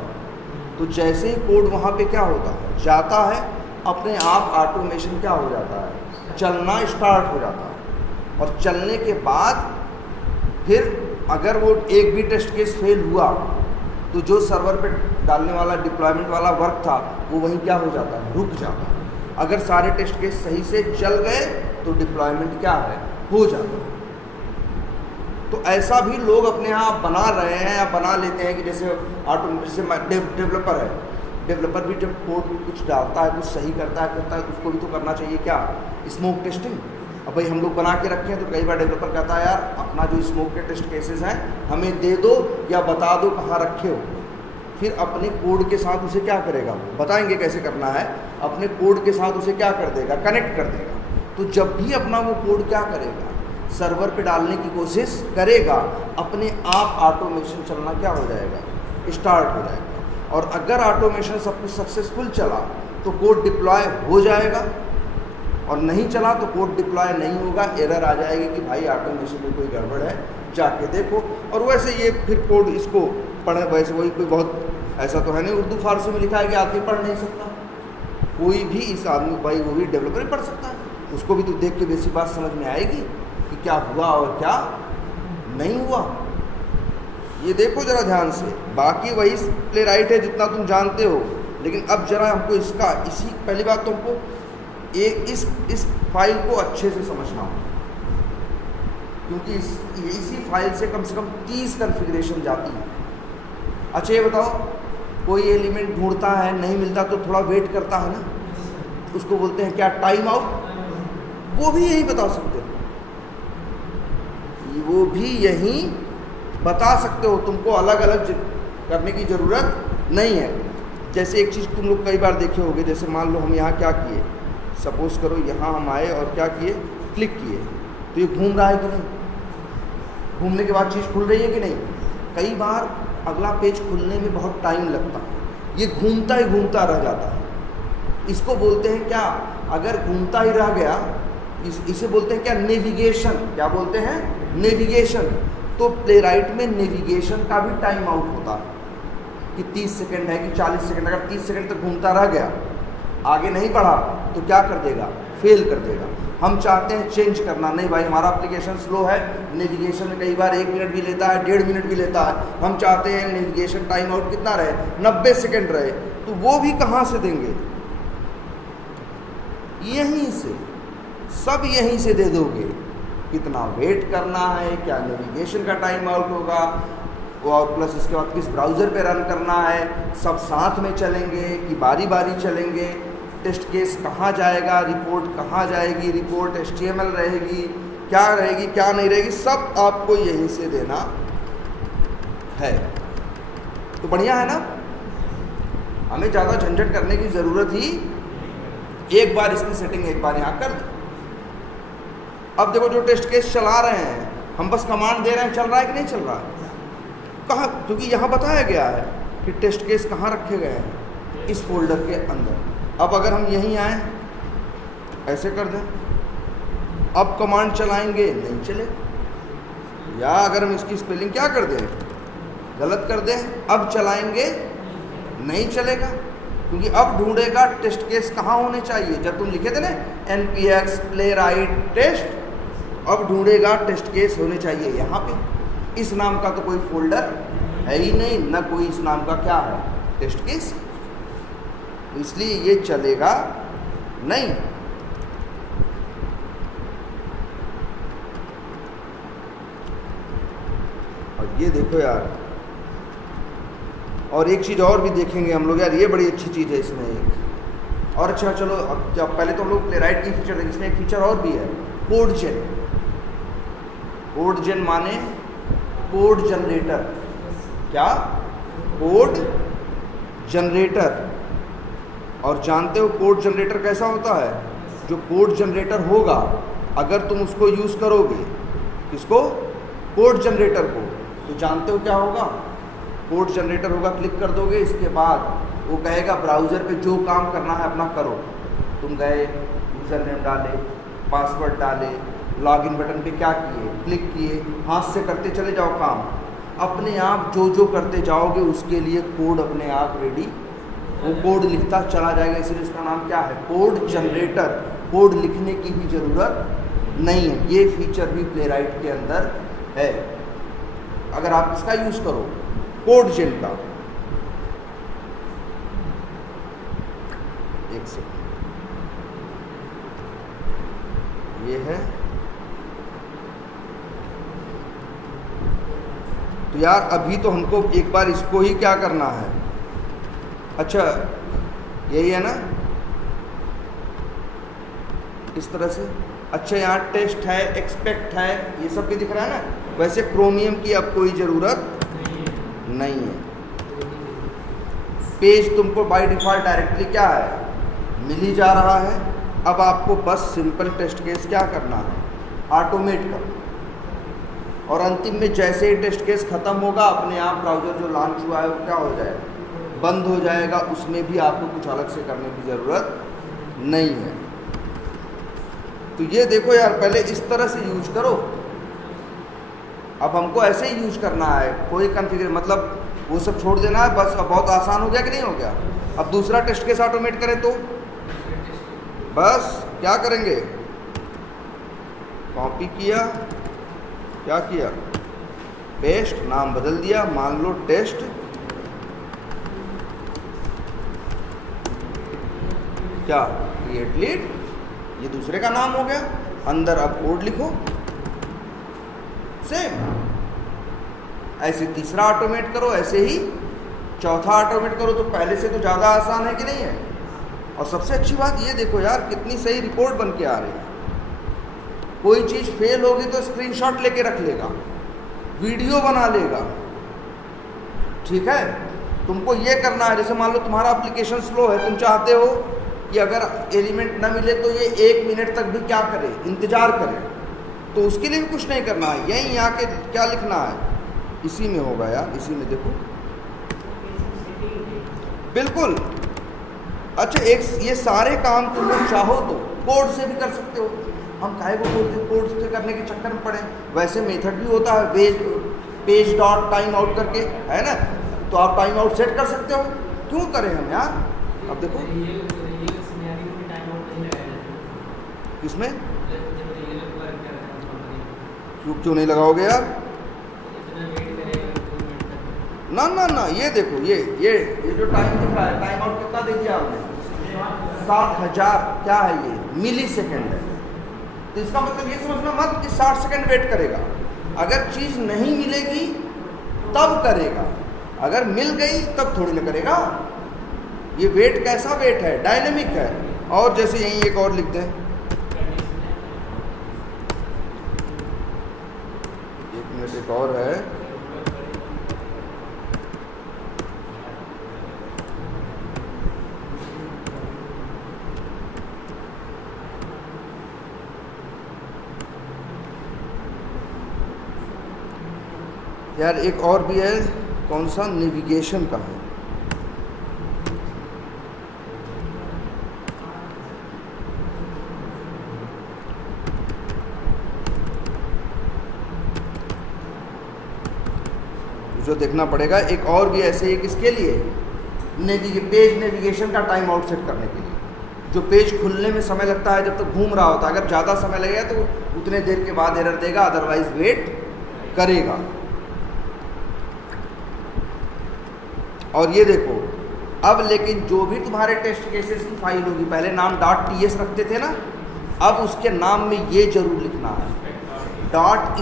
तो जैसे ही कोड वहाँ पे क्या होता है, जाता है, अपने आप ऑटोमेशन क्या हो जाता है, चलना स्टार्ट हो जाता है। और चलने के बाद फिर अगर वो एक भी टेस्ट केस फेल हुआ तो जो सर्वर पे डालने वाला डिप्लॉयमेंट वाला वर्क था वो वहीं क्या हो जाता है, रुक जाता है। अगर सारे टेस्ट केस सही से चल गए तो डिप्लॉयमेंट क्या है, हो जाता है। तो ऐसा भी लोग अपने यहाँ बना रहे हैं या बना लेते हैं कि जैसे डेवलपर है, डेवलपर भी जब कोड कुछ डालता है, कुछ सही करता है उसको भी तो करना चाहिए क्या, स्मोक टेस्टिंग। अब भाई हम लोग बना के रखे हैं तो कई बार डेवलपर कहता है यार अपना जो स्मोक के टेस्ट केसेस हैं हमें दे दो या बता दो कहाँ रखे हो। फिर अपने कोड के साथ उसे क्या करेगा, बताएंगे कैसे करना है, अपने कोड के साथ उसे क्या कर देगा, कनेक्ट कर देगा। तो जब भी अपना वो कोड क्या करेगा, सर्वर पे डालने की कोशिश करेगा, अपने आप ऑटोमेशन चलना क्या हो जाएगा, स्टार्ट हो जाएगा। और अगर ऑटोमेशन सब कुछ सक्सेसफुल चला तो कोड डिप्लॉय हो जाएगा, और नहीं चला तो कोड डिप्लॉय नहीं होगा, एरर आ जाएगी कि भाई ऑटोमेशन में कोई गड़बड़ है, जाके देखो। और वैसे ये फिर कोड इसको पढ़े, वैसे वही कोई बहुत ऐसा तो है नहीं, उर्दू फारसी में लिखा है कि आदमी पढ़ नहीं सकता, कोई भी इस आदमी भाई वो भी डेवलपर ही पढ़ सकता है, उसको भी तो देख के बेसिक बात समझ में आएगी कि क्या हुआ और क्या नहीं हुआ। ये देखो ज़रा ध्यान से, बाकी वही प्लेराइट है जितना तुम जानते हो, लेकिन अब ज़रा हमको इसका इसी पहली बात तो हमको इस फाइल को अच्छे से समझना हो, क्योंकि इसी फाइल से कम 30 कॉन्फ़िगरेशन जाती है। अच्छा ये बताओ, कोई एलिमेंट ढूंढता है, नहीं मिलता तो थोड़ा वेट करता है ना, उसको बोलते हैं क्या, टाइम आउट। वो भी यही बता सकते हो, वो भी यही बता सकते हो, तुमको अलग अलग करने की ज़रूरत नहीं है। जैसे एक चीज़ तुम लोग कई बार देखे होगे, जैसे मान लो हम यहाँ क्या किए, सपोज करो यहाँ हम आए और क्या किए, क्लिक किए, तो ये घूम रहा है कि नहीं, घूमने के बाद चीज़ खुल रही है कि नहीं। कई बार अगला पेज खुलने में बहुत टाइम लगता है, ये घूमता ही घूमता रह जाता है। इसको बोलते हैं क्या, अगर घूमता ही रह गया, इसे बोलते हैं क्या, नेविगेशन। क्या बोलते हैं, नेविगेशन। तो प्ले राइट में नेविगेशन का भी टाइम आउट होता है कि 30 सेकंड है कि 40 सेकंड। अगर 30 सेकंड तक घूमता रह गया, आगे नहीं बढ़ा, तो क्या कर देगा, फेल कर देगा। हम चाहते हैं चेंज करना, नहीं भाई हमारा एप्लीकेशन स्लो है, नेविगेशन में कई बार 1 मिनट भी लेता है, 1.5 मिनट भी लेता है, हम चाहते हैं नेविगेशन टाइम आउट कितना रहे, 90 सेकंड रहे। तो वो भी कहाँ से देंगे, यहीं से, सब यहीं से दे दोगे। कितना वेट करना है, क्या नेविगेशन का टाइम आउट होगा, और प्लस इसके बाद किस ब्राउज़र पे रन करना है, सब साथ में चलेंगे कि बारी बारी चलेंगे, टेस्ट केस कहाँ जाएगा, रिपोर्ट कहाँ जाएगी, रिपोर्ट HTML रहेगी, क्या रहेगी क्या नहीं रहेगी, सब आपको यहीं से देना है। तो बढ़िया है ना, हमें ज़्यादा झंझट करने की ज़रूरत ही, एक बार इसकी सेटिंग एक बार यहाँ कर दो। अब देखो जो टेस्ट केस चला रहे हैं, हम बस कमांड दे रहे हैं, चल रहा है कि नहीं चल रहा है, कहाँ, क्योंकि यहाँ बताया गया है कि टेस्ट केस कहाँ रखे गए हैं, इस फोल्डर के अंदर। अब अगर हम यहीं आए, ऐसे कर दें, अब कमांड चलाएंगे, नहीं चले, या अगर हम इसकी स्पेलिंग क्या कर दें, गलत कर दें, अब चलाएंगे, नहीं चलेगा, क्योंकि अब ढूंढेगा टेस्ट केस कहाँ होने चाहिए। जब तुम लिखे थे ना npx playwright टेस्ट, अब ढूंढेगा टेस्ट केस होने चाहिए यहाँ पे। इस नाम का तो कोई फोल्डर है ही नहीं, ना कोई इस नाम का क्या है, टेस्ट केस, इसलिए ये चलेगा नहीं। और ये देखो यार, और एक चीज़ और भी देखेंगे हम लोग यार, ये बड़ी अच्छी चीज़ है इसमें एक और। अच्छा चलो, अब जब पहले तो हम लोग प्लेराइट की फीचर देखें, इसमें एक फीचर और भी है, कोड जेन। कोड जेन माने कोड जनरेटर। क्या, कोड जनरेटर। और जानते हो कोड जनरेटर कैसा होता है, जो कोड जनरेटर होगा, अगर तुम उसको यूज़ करोगे, किसको, कोड जनरेटर को, तो जानते हो क्या होगा, कोड जनरेटर होगा, क्लिक कर दोगे, इसके बाद वो कहेगा ब्राउज़र पे जो काम करना है अपना करो। तुम गए, यूज़र नेम डाले, पासवर्ड डाले, लॉगिन बटन पे क्या किए, क्लिक किए, हाथ से करते चले जाओ काम, अपने आप जो जो करते जाओगे उसके लिए कोड अपने आप रेडी, वो कोड लिखता चला जाएगा। इसलिए इसका नाम क्या है, कोड जनरेटर। कोड लिखने की भी ज़रूरत नहीं है, ये फीचर भी प्लेराइट के अंदर है। अगर आप इसका यूज़ करो, कोड जेन का, एक सेकंड, ये है। तो यार अभी तो हमको एक बार इसको ही क्या करना है, अच्छा यही है ना, इस तरह से। अच्छा यहाँ टेस्ट है, एक्सपेक्ट है, ये सब भी दिख रहा है ना। वैसे क्रोमियम की अब कोई ज़रूरत नहीं है, पेज तुमको बाय डिफ़ॉल्ट डायरेक्टली क्या है, मिल ही जा रहा है। अब आपको बस सिंपल टेस्ट केस क्या करना है, ऑटोमेट करना, और अंतिम में जैसे ही टेस्ट केस ख़त्म होगा, अपने आप ब्राउज़र जो लॉन्च हुआ है वो क्या हो जाएगा, बंद हो जाएगा। उसमें भी आपको कुछ अलग से करने की ज़रूरत नहीं है। तो ये देखो यार, पहले इस तरह से यूज करो, अब हमको ऐसे ही यूज करना है, कोई कॉन्फ़िगर मतलब वो सब छोड़ देना है बस। अब बहुत आसान हो गया कि नहीं हो गया। अब दूसरा टेस्ट केस ऑटोमेट करें तो बस क्या करेंगे, कॉपी किया, क्या किया, पेस्ट, नाम बदल दिया, मान लो टेस्ट, क्या क्रिएट लीड, ये दूसरे का नाम हो गया, अंदर अब कोड लिखो, सेम। ऐसे तीसरा ऑटोमेट करो, ऐसे ही चौथा ऑटोमेट करो तो पहले से तो ज़्यादा आसान है कि नहीं है। और सबसे अच्छी बात ये देखो यार, कितनी सही रिपोर्ट बन के आ रही है। कोई चीज़ फेल होगी तो स्क्रीनशॉट लेके रख लेगा, वीडियो बना लेगा, ठीक है। तुमको ये करना है, जैसे मान लो तुम्हारा एप्लीकेशन स्लो है, तुम चाहते हो कि अगर एलिमेंट ना मिले तो ये 1 मिनट तक भी क्या करे, इंतज़ार करे, तो उसके लिए भी कुछ नहीं करना है, यहीं आके क्या लिखना है, इसी में होगा यार, इसी में देखो बिल्कुल। अच्छा, एक ये सारे काम तुम लोग चाहो तो कोड से भी कर सकते हो। हम काहे को कोड से करने के चक्कर में पड़े, वैसे मेथड भी होता है पेज डॉट टाइम आउट करके, है ना, तो आप टाइम आउट सेट कर सकते हो, क्यों करें हम यार। अब देखो किसमें क्यों नहीं लगाओगे यार, ना ना ना, ये देखो ये जो टाइम दिख रहा है, टाइम आउट कितना दे दिया आपने, 60,000 क्या है ये, मिली सेकेंड है। तो इसका मतलब ये समझना मत कि 60 सेकेंड वेट करेगा, अगर चीज़ नहीं मिलेगी तब करेगा, अगर मिल गई तब थोड़ी ना करेगा। ये वेट कैसा वेट है, डायनेमिक है। और जैसे यहीं एक और लिख दें, एक मिनट, एक और है, यार एक और भी है, कौन सा, नेविगेशन का है। जो देखना पड़ेगा, एक और भी ऐसे ही, किसके लिए, पेज नेविगेशन का टाइम आउट सेट करने के लिए। जो पेज खुलने में समय लगता है जब तक घूम रहा होता है, अगर ज़्यादा समय लगेगा तो उतने देर के बाद एरर देगा, अदरवाइज वेट करेगा। और ये देखो अब, लेकिन जो भी तुम्हारे टेस्ट केसेस की फाइल होगी, पहले नाम .ts रखते थे ना, अब उसके नाम में ये जरूर लिखना है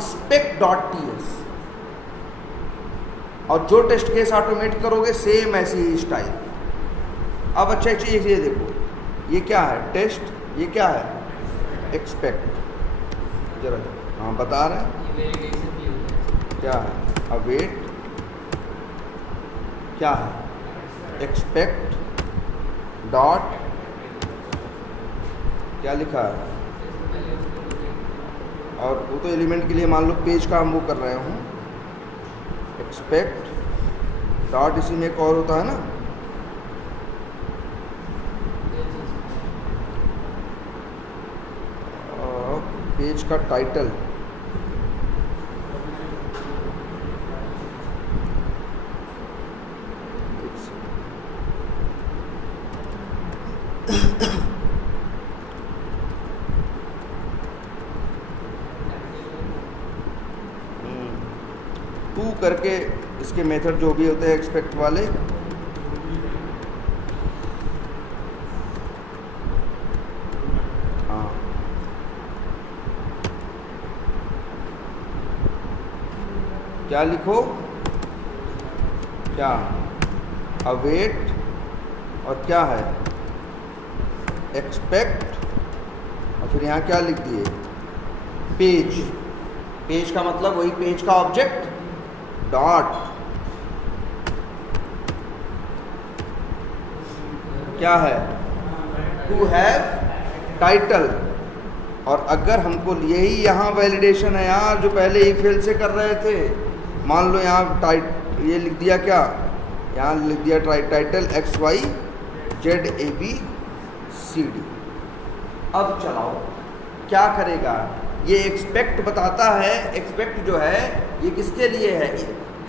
.spec.ts। और जो टेस्ट केस ऑटोमेट करोगे सेम ऐसी ही स्टाइल। अब अच्छा एक चीज़ ये देखो, ये क्या है, टेस्ट, ये क्या है, एक्सपेक्ट, जरा हाँ बता रहे हैं क्या है, अवेट क्या है, एक्सपेक्ट डॉट क्या लिखा है, और वो तो एलिमेंट के लिए मान लो पेज का हम वो कर रहे हूँ, एक्सपेक्ट डॉट, इसी में एक और होता है ना, पेज का टाइटल, टू करके इसके मेथड जो भी होते हैं एक्सपेक्ट वाले, हाँ क्या लिखो, क्या अवेट, और क्या है एक्सपेक्ट, और फिर यहाँ क्या लिख दिए, पेज। पेज का मतलब वही पेज का ऑब्जेक्ट, डॉट क्या है, टू हैव टाइटल। और अगर हमको यही यहाँ वैलिडेशन है यार, जो पहले ई फेल से कर रहे थे, मान लो यहाँ ये लिख दिया, क्या यहाँ लिख दिया, टाइटल XYZABCD। अब चलाओ क्या करेगा, ये एक्सपेक्ट बताता है, एक्सपेक्ट जो है ये किसके लिए है,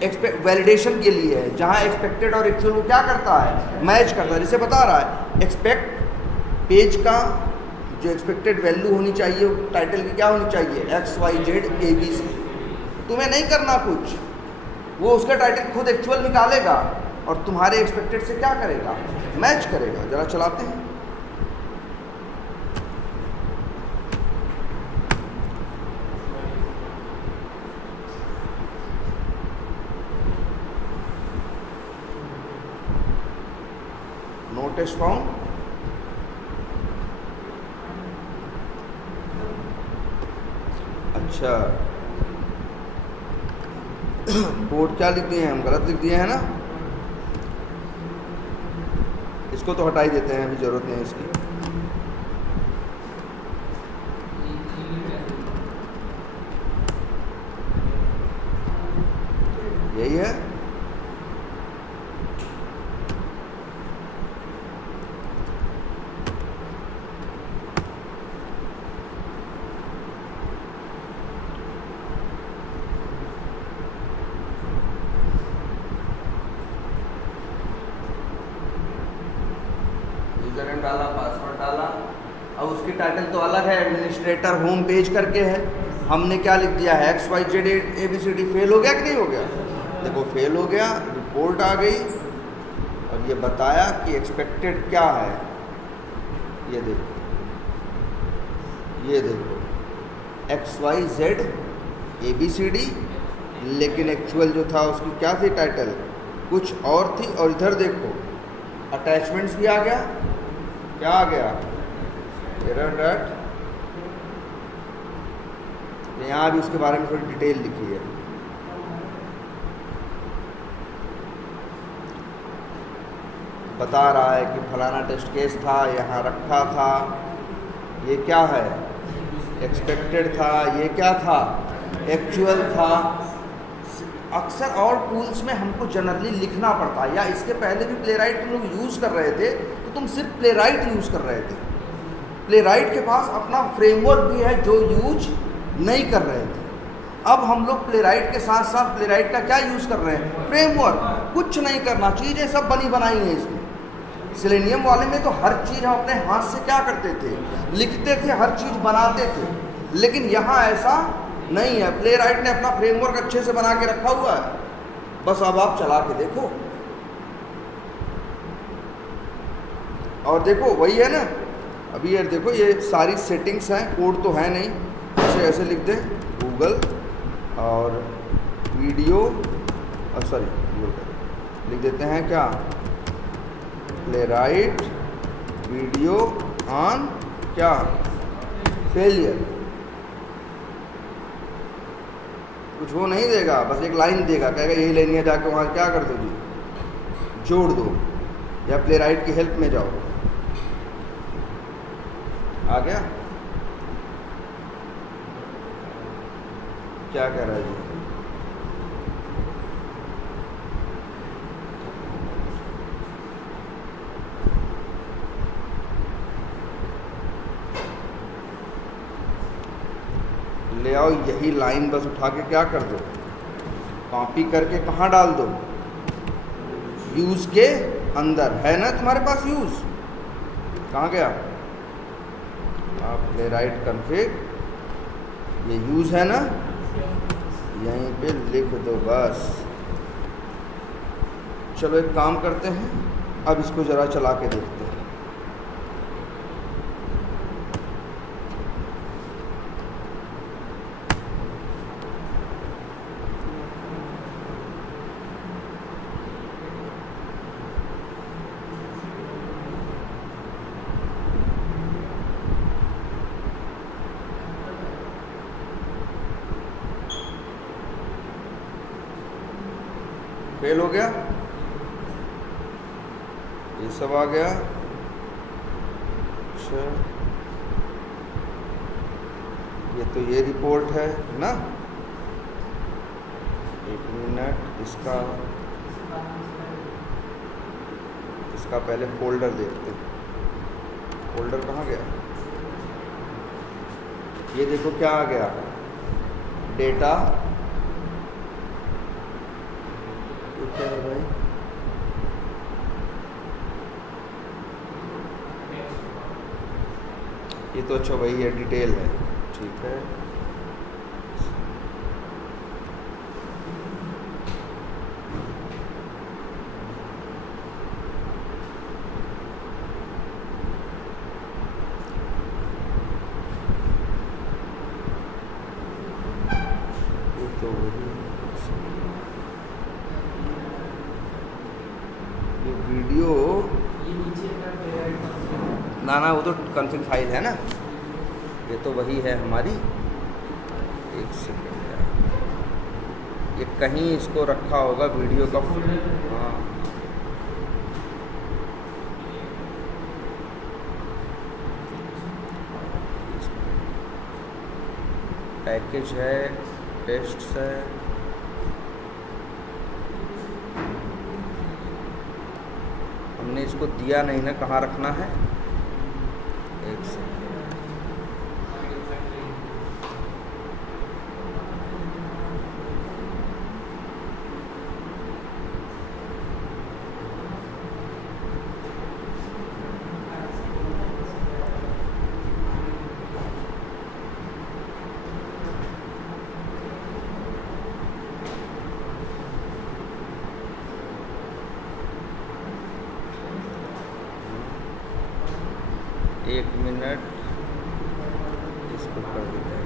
एक्सपेक्ट वैलिडेशन के लिए है, जहाँ एक्सपेक्टेड और एक्चुअल वो क्या करता है, मैच करता है। जैसे बता रहा है एक्सपेक्ट पेज का जो एक्सपेक्टेड वैल्यू होनी चाहिए, टाइटल की क्या होनी चाहिए, XYZABC। तुम्हें नहीं करना कुछ, वो उसका टाइटल खुद एक्चुअल निकालेगा और तुम्हारे एक्सपेक्टेड से क्या करेगा, मैच करेगा। जरा चलाते हैं, टेस्ट फाउंड। अच्छा कोड क्या लिख दिए हैं हम, गलत लिख दिए हैं ना, इसको तो हटा ही देते हैं, अभी ज़रूरत नहीं है इसकी। यही है, यूजर डाला, पासवर्ड डाला। अब उसकी टाइटल तो अलग है, एडमिनिस्ट्रेटर होम पेज करके है। हमने क्या लिख दिया है, XYZ ABCD। फेल हो गया कि नहीं हो गया? देखो फेल हो गया, रिपोर्ट आ गई और ये बताया कि एक्सपेक्टेड क्या है। ये देखो, ये देखो XYZ ABCD, लेकिन एक्चुअल जो था उसकी क्या थी टाइटल, कुछ और थी। और इधर देखो अटैचमेंट्स भी आ गया, क्या आ गया, एरर डॉट। यहाँ भी उसके बारे में थोड़ी डिटेल लिखी है। बता रहा है कि फलाना टेस्ट केस था, यहाँ रखा था, ये क्या है, एक्सपेक्टेड था, ये क्या था, एक्चुअल था। अक्सर और टूल्स में हमको जनरली लिखना पड़ता है, या इसके पहले भी प्लेराइट तुम लोग यूज़ कर रहे थे तो तुम सिर्फ प्लेराइट यूज़ कर रहे थे। प्लेराइट के पास अपना फ्रेमवर्क भी है जो यूज नहीं कर रहे थे। अब हम लोग प्लेराइट के साथ साथ प्लेराइट का क्या यूज़ कर रहे हैं, फ्रेमवर्क। कुछ नहीं करना, चीज़ें सब बनी बनाई हैं इसमें। सेलेनियम वाले में तो हर चीज़ हम अपने हाथ से क्या करते थे, लिखते थे, हर चीज़ बनाते थे। लेकिन यहाँ ऐसा नहीं है, प्लेराइट ने अपना फ्रेमवर्क अच्छे से बना के रखा हुआ है, बस अब आप चला के देखो। और देखो वही है ना, अभी ये देखो ये सारी सेटिंग्स हैं, कोड तो है नहीं, इसे ऐसे लिख दें गूगल और वीडियो, सॉरी लिख देते हैं क्या, प्लेराइट वीडियो ऑन क्या, फेलियर। कुछ वो नहीं देगा, बस एक लाइन देगा, कहेगा यही लाइन है, जाके वहाँ क्या कर दो जी, जोड़ दो, या प्लेराइट की हेल्प में जाओ। आ गया, क्या कह रहा है जी, ले आओ यही लाइन, बस उठा के क्या कर दो, कॉपी करके कहाँ डाल दो, यूज़ के अंदर। है ना तुम्हारे पास यूज़, कहाँ गया, आप प्लेराइट कॉन्फ़िग, ये यूज़ है ना, यहीं पे लिख दो बस। चलो एक काम करते हैं, अब इसको ज़रा चला के देखते हैं। फेल हो गया, ये सब आ गया। अच्छा ये तो ये रिपोर्ट है ना, एक मिनट, इसका पहले फोल्डर देखते हैं, फोल्डर कहाँ गया, ये देखो क्या आ गया, डेटा, क्या है भाई, ये तो अच्छा वही है, डिटेल है, ठीक है। ये तो वही, ये वीडियो, ना ना, वो तो कॉन्फ़िग फाइल है ना, ये तो वही है हमारी। एक सेकेंड यार, ये कहीं इसको रखा होगा वीडियो का। हाँ, पैकेज है, टेस्ट है, हमने इसको दिया नहीं ना, कहाँ रखना है। एक सेकेंड, एक मिनट, इसको कर देते हैं।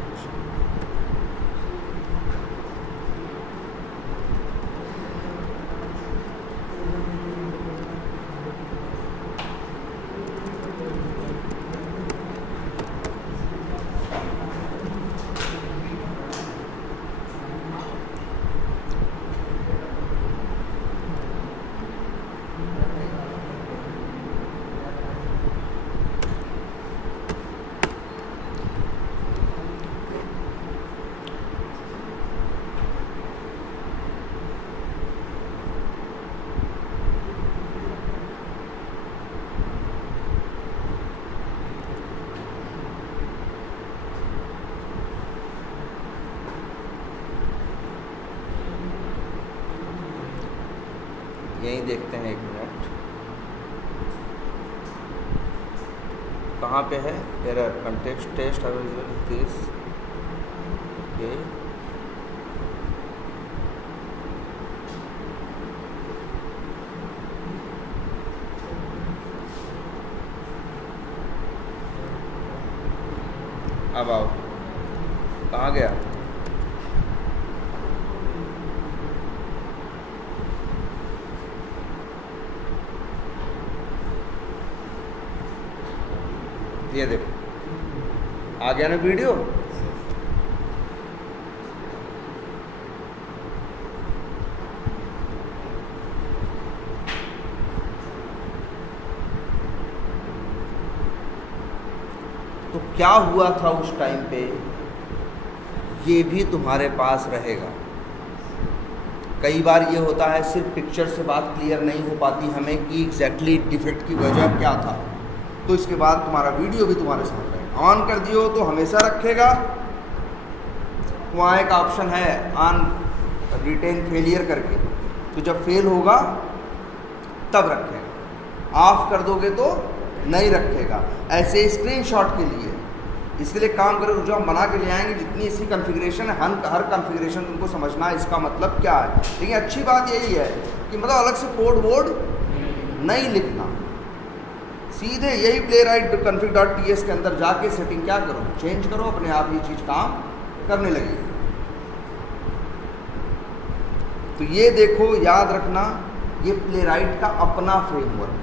यहीं देखते हैं, एक मिनट, कहाँ पे है error. Context test this, okay, अब आओ, कहाँ गया। ये देखो आ गया ना वीडियो। तो क्या हुआ था उस टाइम पे, ये भी तुम्हारे पास रहेगा। कई बार ये होता है सिर्फ पिक्चर से बात क्लियर नहीं हो पाती हमें कि एग्जैक्टली डिफेक्ट की वजह क्या था, तो इसके बाद तुम्हारा वीडियो भी तुम्हारे साथ रहेगा। ऑन कर दियो तो हमेशा रखेगा, वहाँ एक ऑप्शन है ऑन रिटेन फेलियर करके, तो जब फेल होगा तब रखेगा, ऑफ कर दोगे तो नहीं रखेगा। ऐसे स्क्रीनशॉट के लिए इसके लिए काम करो, जो हम बना के ले आएंगे, जितनी इसकी कॉन्फ़िगरेशन है, हर कॉन्फ़िगरेशन तुमको समझना है इसका मतलब क्या है। लेकिन अच्छी बात यही है कि मतलब अलग से कोड वोड नहीं लिखना, सीधे यही playwright config.ts के अंदर जाके सेटिंग क्या करो, चेंज करो, अपने आप ये चीज़ काम करने लगेगी। तो ये देखो, याद रखना, ये playwright का अपना फ्रेमवर्क।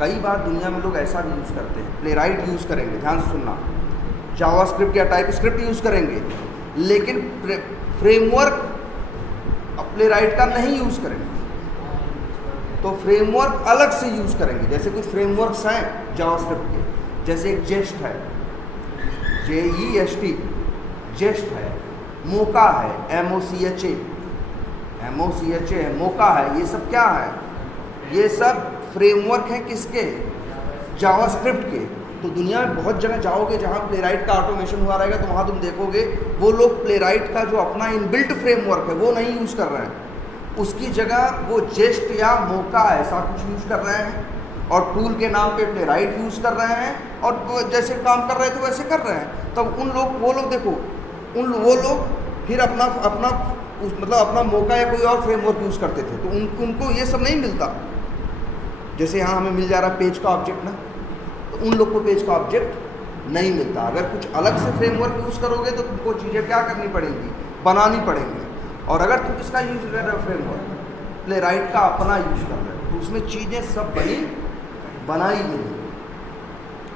कई बार दुनिया में लोग ऐसा भी यूज़ करते हैं, playwright यूज़ करेंगे, ध्यान से सुनना, जावास्क्रिप्ट या टाइपस्क्रिप्ट यूज़ करेंगे, लेकिन फ्रेमवर्क playwright का नहीं यूज़ करेंगे, तो फ्रेमवर्क अलग से यूज़ करेंगे। जैसे कुछ फ्रेमवर्क्स हैं जावास्क्रिप्ट के, जैसे एक जेस्ट है, JEST, जेस्ट है, मोका है, MOCHA है, मोका है, ये सब क्या है, ये सब फ्रेमवर्क हैं किसके, जावास्क्रिप्ट के। तो दुनिया में बहुत जगह जाओगे जहाँ playwright का ऑटोमेशन हुआ रहेगा, तो वहाँ तुम देखोगे वो लोग playwright का जो अपना इनबिल्ट फ्रेमवर्क है वो नहीं यूज़ कर रहे हैं, उसकी जगह वो जेस्ट या मोका ऐसा कुछ यूज़ कर रहे हैं, और टूल के नाम पे playwright यूज़ कर रहे हैं, और जैसे काम कर रहे थे वैसे कर रहे हैं। तब वो लोग देखो, वो लोग फिर अपना मतलब अपना मोका या कोई और फ्रेमवर्क यूज़ करते थे, तो उनको ये सब नहीं मिलता। जैसे यहाँ हमें मिल जा रहा है पेज का ऑब्जेक्ट ना, तो उन लोग को पेज का ऑब्जेक्ट नहीं मिलता। अगर कुछ अलग से फ्रेमवर्क यूज़ करोगे तो तुमको चीज़ें क्या करनी पड़ेंगी, बनानी पड़ेंगी। और अगर तुम किसका यूज़ कर रहे हो, फ्रेमवर्क playwright का अपना यूज़ कर रहे हो, तो उसमें चीज़ें सब बनाई गई।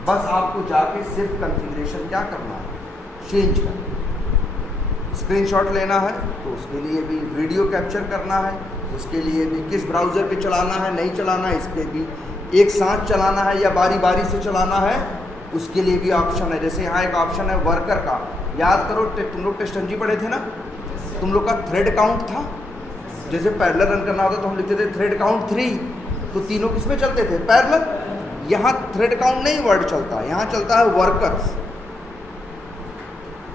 बस आपको जाके सिर्फ कॉन्फ़िगरेशन क्या करना है, चेंज करना है। स्क्रीनशॉट लेना है तो उसके लिए भी, वीडियो कैप्चर करना है उसके लिए भी, किस ब्राउज़र पे चलाना है नहीं चलाना है इस पर भी, एक साथ चलाना है या बारी बारी से चलाना है उसके लिए भी ऑप्शन है। जैसे यहाँ एक ऑप्शन है वर्कर का, याद करो तुम लोग टेस्टनजी पढ़े थे ना, तुम लोग का थ्रेड काउंट था। जैसे पैरेलल रन करना होता तो हम लिखते थे थ्रेड काउंट 3, तो तीनों किस में चलते थे, पैरेलल। यहाँ थ्रेड काउंट नहीं वर्ड चलता, यहाँ चलता है वर्कर्स।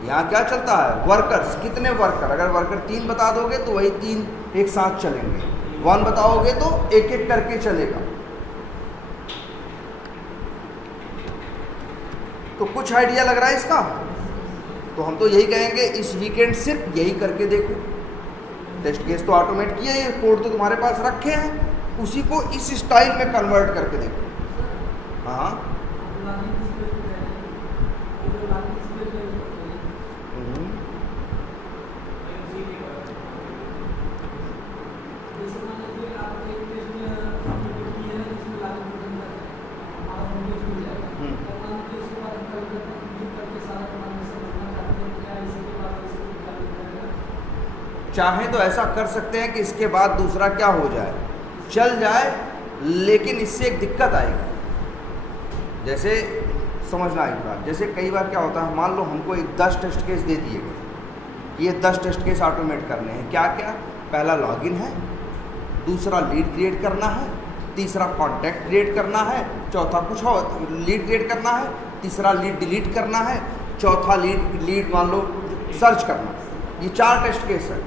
यहाँ क्या चलता है, वर्कर्स। कितने वर्कर, अगर वर्कर 3 बता दोगे तो वही 3 एक साथ चलेंगे, 1 बताओगे तो एक एक करके चलेगा। तो कुछ आइडिया लग रहा है इसका। तो हम तो यही कहेंगे इस वीकेंड सिर्फ यही करके देखो। टेस्ट केस तो ऑटोमेट किया, ये कोड तो तुम्हारे पास रखे हैं, उसी को इस स्टाइल में कन्वर्ट करके देखो। हाँ चाहे तो ऐसा कर सकते हैं कि इसके बाद दूसरा क्या हो जाए, चल जाए, लेकिन इससे एक दिक्कत आएगी। जैसे समझना एक बार, जैसे कई बार क्या होता है, मान लो हमको एक 10 टेस्ट केस दे दिए गए कि ये 10 टेस्ट केस ऑटोमेट करने हैं। क्या क्या, पहला लॉगिन है, दूसरा लीड क्रिएट करना है, तीसरा कॉन्टैक्ट क्रिएट करना है, चौथा कुछ और लीड क्रिएट करना है, तीसरा लीड डिलीट करना है, चौथा लीड मान लो सर्च करना। ये 4 टेस्ट केस है।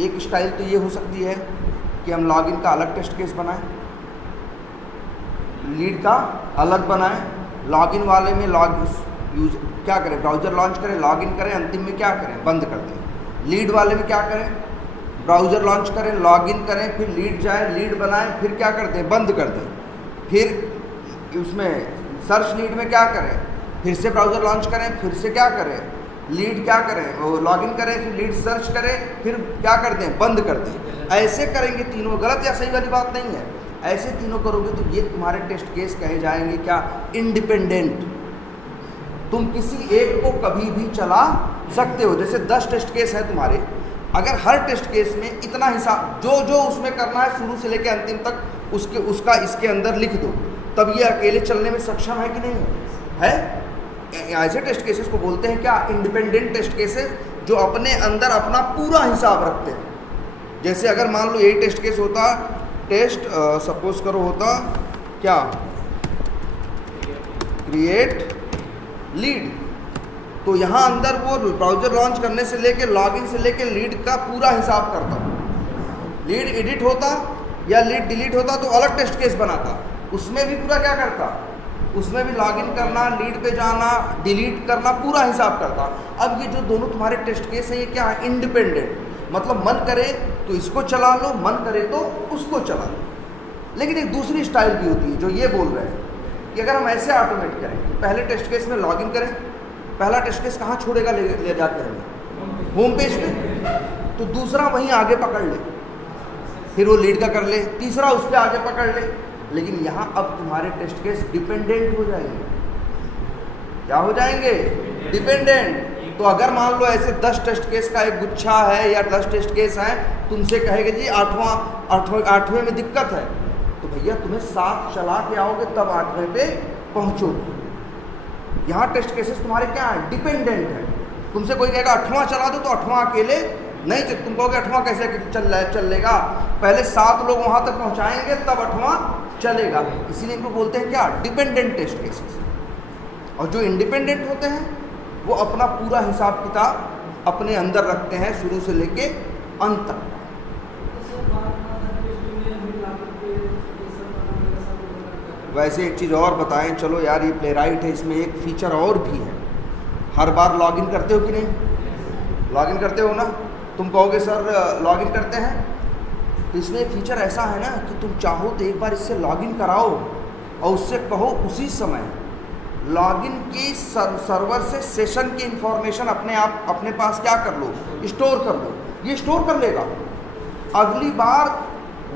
एक स्टाइल तो ये हो सकती है कि हम लॉगिन का अलग टेस्ट केस बनाएं, लीड का अलग बनाएं, लॉगिन वाले में क्या करें, ब्राउज़र लॉन्च करें, लॉगिन करें, अंतिम में क्या करें, बंद कर दें। लीड वाले में क्या करें, ब्राउज़र लॉन्च करें, लॉगिन करें, फिर लीड जाए, लीड बनाएं, फिर क्या करते हैं, बंद कर दें। फिर उसमें सर्च लीड में क्या करें, फिर से ब्राउज़र लॉन्च करें, फिर से क्या करें, लीड क्या करें, वो लॉगिन करें, फिर लीड सर्च करें, फिर क्या करते हैं, बंद करते हैं। ऐसे करेंगे तीनों, गलत या सही वाली बात नहीं है। ऐसे तीनों करोगे तो ये तुम्हारे टेस्ट केस कहे जाएंगे क्या, इंडिपेंडेंट। तुम किसी एक को कभी भी चला सकते हो। जैसे 10 टेस्ट केस है तुम्हारे, अगर हर टेस्ट केस में इतना हिसाब जो जो उसमें करना है शुरू से लेकर अंतिम तक उसका इसके अंदर लिख दो, तब ये अकेले चलने में सक्षम है कि नहीं है। ऐसे टेस्ट केसेस को बोलते हैं क्या, इंडिपेंडेंट टेस्ट केसेस, जो अपने अंदर अपना पूरा हिसाब रखते हैं। जैसे अगर मान लो यही टेस्ट केस होता, टेस्ट सपोज करो होता क्या, क्रिएट लीड, तो यहाँ अंदर वो ब्राउज़र लॉन्च करने से लेके लॉगिन से लेके लीड का पूरा हिसाब करता। लीड एडिट होता या लीड डिलीट होता तो अलग टेस्ट केस बनाता, उसमें भी पूरा क्या करता, उसमें भी लॉगिन करना, लीड पे जाना, डिलीट करना, पूरा हिसाब करता। अब ये जो दोनों तुम्हारे टेस्ट केस हैं ये क्या है, इंडिपेंडेंट। मतलब मन करे तो इसको चला लो, मन करे तो उसको चला लो। लेकिन एक दूसरी स्टाइल भी होती है जो ये बोल रहे हैं कि अगर हम ऐसे ऑटोमेट करें, पहले टेस्ट केस में लॉगिन करें, पहला टेस्ट केस कहाँ छोड़ेगा, ले जाते हैं होम पेज पे, तो दूसरा वहीं आगे पकड़ ले, फिर वो लीड का कर ले, तीसरा उस पर आगे पकड़ ले। लेकिन यहाँ अब तुम्हारे टेस्ट केस डिपेंडेंट हो जाएंगे। क्या हो जाएंगे, डिपेंडेंट। तो अगर मान लो ऐसे 10 टेस्ट केस का एक गुच्छा है या 10 टेस्ट केस हैं, तुमसे कहेगा जी 8वें में दिक्कत है, तो भैया तुम्हें 7 चला के आओगे तब 8वें पे पहुँचोगे। यहाँ टेस्ट केसेस तुम्हारे क्या है, डिपेंडेंट है। तुमसे कोई कहेगा 8वां चला दो तो 8वां अकेले नहीं, तो तुम कहोगे 8वां कैसे चलेगा, पहले 7 लोग वहाँ तक पहुँचाएंगे तब 8वां चलेगा। इसीलिए इनको बोलते हैं क्या, डिपेंडेंट टेस्ट केसेस। और जो इंडिपेंडेंट होते हैं वो अपना पूरा हिसाब किताब अपने अंदर रखते हैं शुरू से लेके अंत तक। वैसे एक चीज़ और बताएं, चलो यार ये प्लेराइट है, इसमें एक फीचर और भी है। हर बार लॉगिन करते हो कि नहीं, लॉगिन करते हो ना, तुम कहोगे सर लॉगिन करते हैं, तो इसमें एक फीचर ऐसा है ना कि तुम चाहो तो एक बार इससे लॉगिन कराओ और उससे कहो उसी समय लॉगिन की सर्वर से सेशन की इंफॉर्मेशन अपने पास क्या कर लो, स्टोर कर लो। ये स्टोर कर लेगा, अगली बार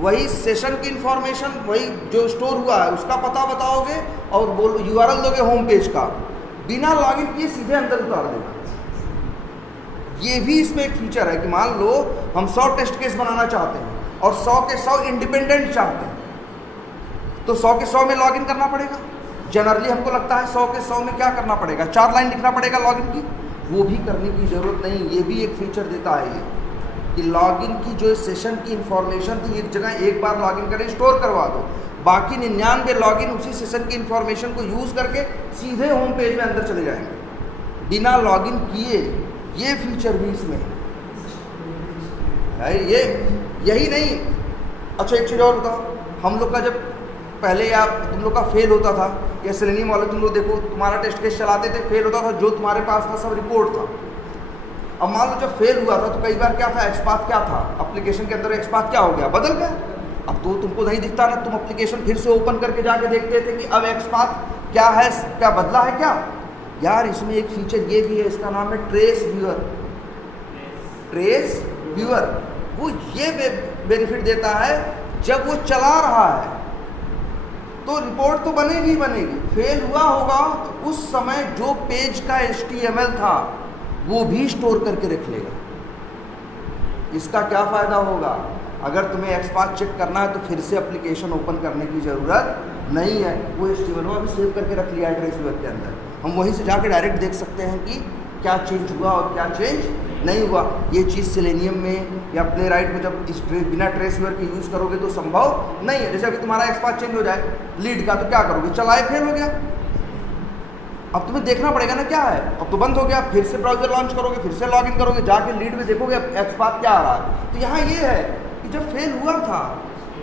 वही सेशन की इंफॉर्मेशन, वही जो स्टोर हुआ है उसका पता बताओगे और बोल यूआरएल दोगे होम पेज का, बिना लॉगिन किए सीधे अंदर उतार देगा। ये भी इसमें एक फीचर है कि मान लो हम 100 टेस्ट केस बनाना चाहते हैं और 100 के 100 इंडिपेंडेंट चाहते हैं, तो 100 के 100 में लॉगिन करना पड़ेगा। जनरली हमको लगता है 100 के 100 में क्या करना पड़ेगा, 4 लाइन लिखना पड़ेगा लॉगिन की, वो भी करने की ज़रूरत नहीं। ये भी एक फीचर देता है ये कि लॉगिन की जो सेशन की इंफॉर्मेशन थी एक जगह एक बार लॉगिन करें स्टोर करवा दो, बाकी 99 लॉगिन उसी सेशन की इंफॉर्मेशन को यूज़ करके सीधे होम पेज में अंदर चले जाएंगे बिना लॉगिन किए। ये फीचर भी इसमें है। ये यही नहीं, अच्छा एक चीज़ और बताओ, हम लोग का जब पहले या तुम लोग का फेल होता था या सेलेनियम वाले तुम लोग देखो तुम्हारा टेस्ट केस चलाते थे, फेल होता था, जो तुम्हारे पास था सब रिपोर्ट था। अब मान लो जब फेल हुआ था तो कई बार क्या था, एक्सपाथ क्या था, एप्लीकेशन के अंदर एक्सपाथ क्या हो गया, बदल गया। अब तो तुमको नहीं दिखता ना, तुम एप्लीकेशन फिर से ओपन करके जाके देखते थे कि अब एक्सपाथ क्या है, क्या बदला है क्या। यार इसमें एक फीचर ये भी है, इसका नाम है ट्रेस व्यूअर। ट्रेस व्यूअर वो ये बेनिफिट देता है, जब वो चला रहा है तो रिपोर्ट तो बनेगी बनेगी, फेल हुआ होगा तो उस समय जो पेज का HTML था वो भी स्टोर करके रख लेगा। इसका क्या फ़ायदा होगा, अगर तुम्हें एक्सपाथ चेक करना है तो फिर से एप्लीकेशन ओपन करने की ज़रूरत नहीं है, वो HTML भी सेव करके रख लिया है ट्रेस व्यूअर के अंदर। हम वहीं से जाके डायरेक्ट देख सकते हैं कि क्या चेंज हुआ और क्या चेंज नहीं हुआ। ये चीज़ सेलेनियम में या प्लेराइट में जब इस बिना ट्रेस व्यूअर के यूज़ करोगे तो संभव नहीं है। जैसे अभी तुम्हारा एक्सपाथ चेंज हो जाए लीड का तो क्या करोगे, चलाए फेल हो गया, अब तुम्हें देखना पड़ेगा ना क्या है, अब तो बंद हो गया, फिर से ब्राउजर लॉन्च करोगे, फिर से लॉगिन करोगे, जाके लीड में देखोगे एक्सपाथ क्या आ रहा है। तो यहाँ ये है कि जब फेल हुआ था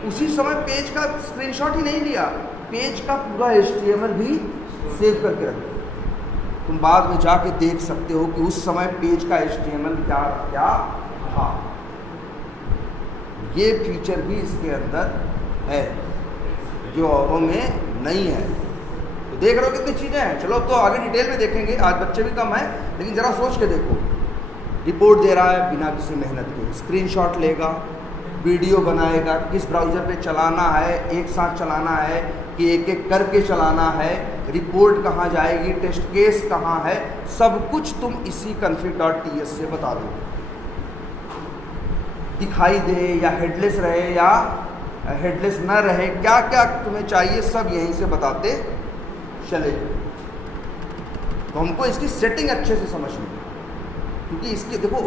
उसी समय पेज का स्क्रीनशॉट ही नहीं लिया, पेज का पूरा HTML भी सेव करके रखो, तुम बाद में जाके देख सकते हो कि उस समय पेज का HTML क्या क्या था। ये फीचर भी इसके अंदर है जो औरों में नहीं है। तो देख रहे हो कितनी चीज़ें हैं। चलो तो आगे डिटेल में देखेंगे, आज बच्चे भी कम है, लेकिन ज़रा सोच के देखो, रिपोर्ट दे रहा है बिना किसी मेहनत के, स्क्रीनशॉट लेगा, वीडियो बनाएगा, किस ब्राउज़र पे चलाना है, एक साथ चलाना है कि एक एक करके चलाना है, रिपोर्ट कहाँ जाएगी, टेस्ट केस कहाँ है, सब कुछ तुम इसी config.ts से बता दो। दिखाई दे या हेडलेस रहे या हेडलेस न रहे, क्या क्या तुम्हें चाहिए सब यहीं से बताते चले। तो हमको इसकी सेटिंग अच्छे से समझनी है, क्योंकि इसके देखो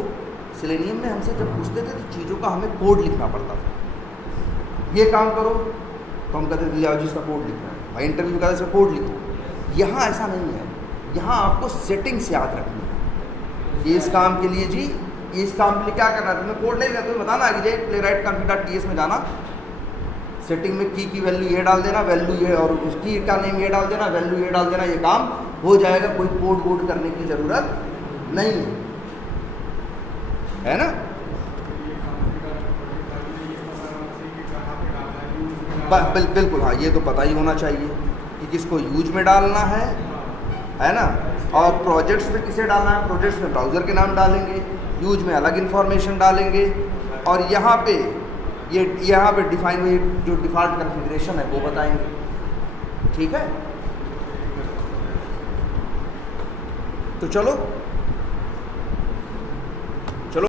सेलेनियम में हमसे जब पूछते थे तो चीज़ों का हमें कोड लिखना पड़ता था, ये काम करो तो हम कहते थे लियाओ जी इसका कोड लिखना है, भाई इंटरव्यू का इसका कोड लिखो। यहाँ ऐसा नहीं है, यहाँ आपको सेटिंग्स याद रखनी है। ये इस काम के लिए जी, इस काम के लिए क्या करना है, तुम्हें कोड नहीं करना, तुम्हें बताना है कि प्लेराइट config.ts में जाना, सेटिंग में की वैल्यू ये डाल देना, वैल्यू ये और उसकी का नेम ये डाल देना, वैल्यू ये डाल देना, ये काम हो जाएगा, कोई कोड वोड करने की ज़रूरत नहीं है ना। बिल्कुल हाँ, ये तो पता ही होना चाहिए कि किसको यूज में डालना है ना, और प्रोजेक्ट्स में किसे डालना है, प्रोजेक्ट्स में ब्राउज़र के नाम डालेंगे, यूज में अलग इन्फॉर्मेशन डालेंगे, और यहाँ पे डिफाइन हुई जो डिफ़ॉल्ट कॉन्फ़िगरेशन है वो बताएंगे। ठीक है, तो चलो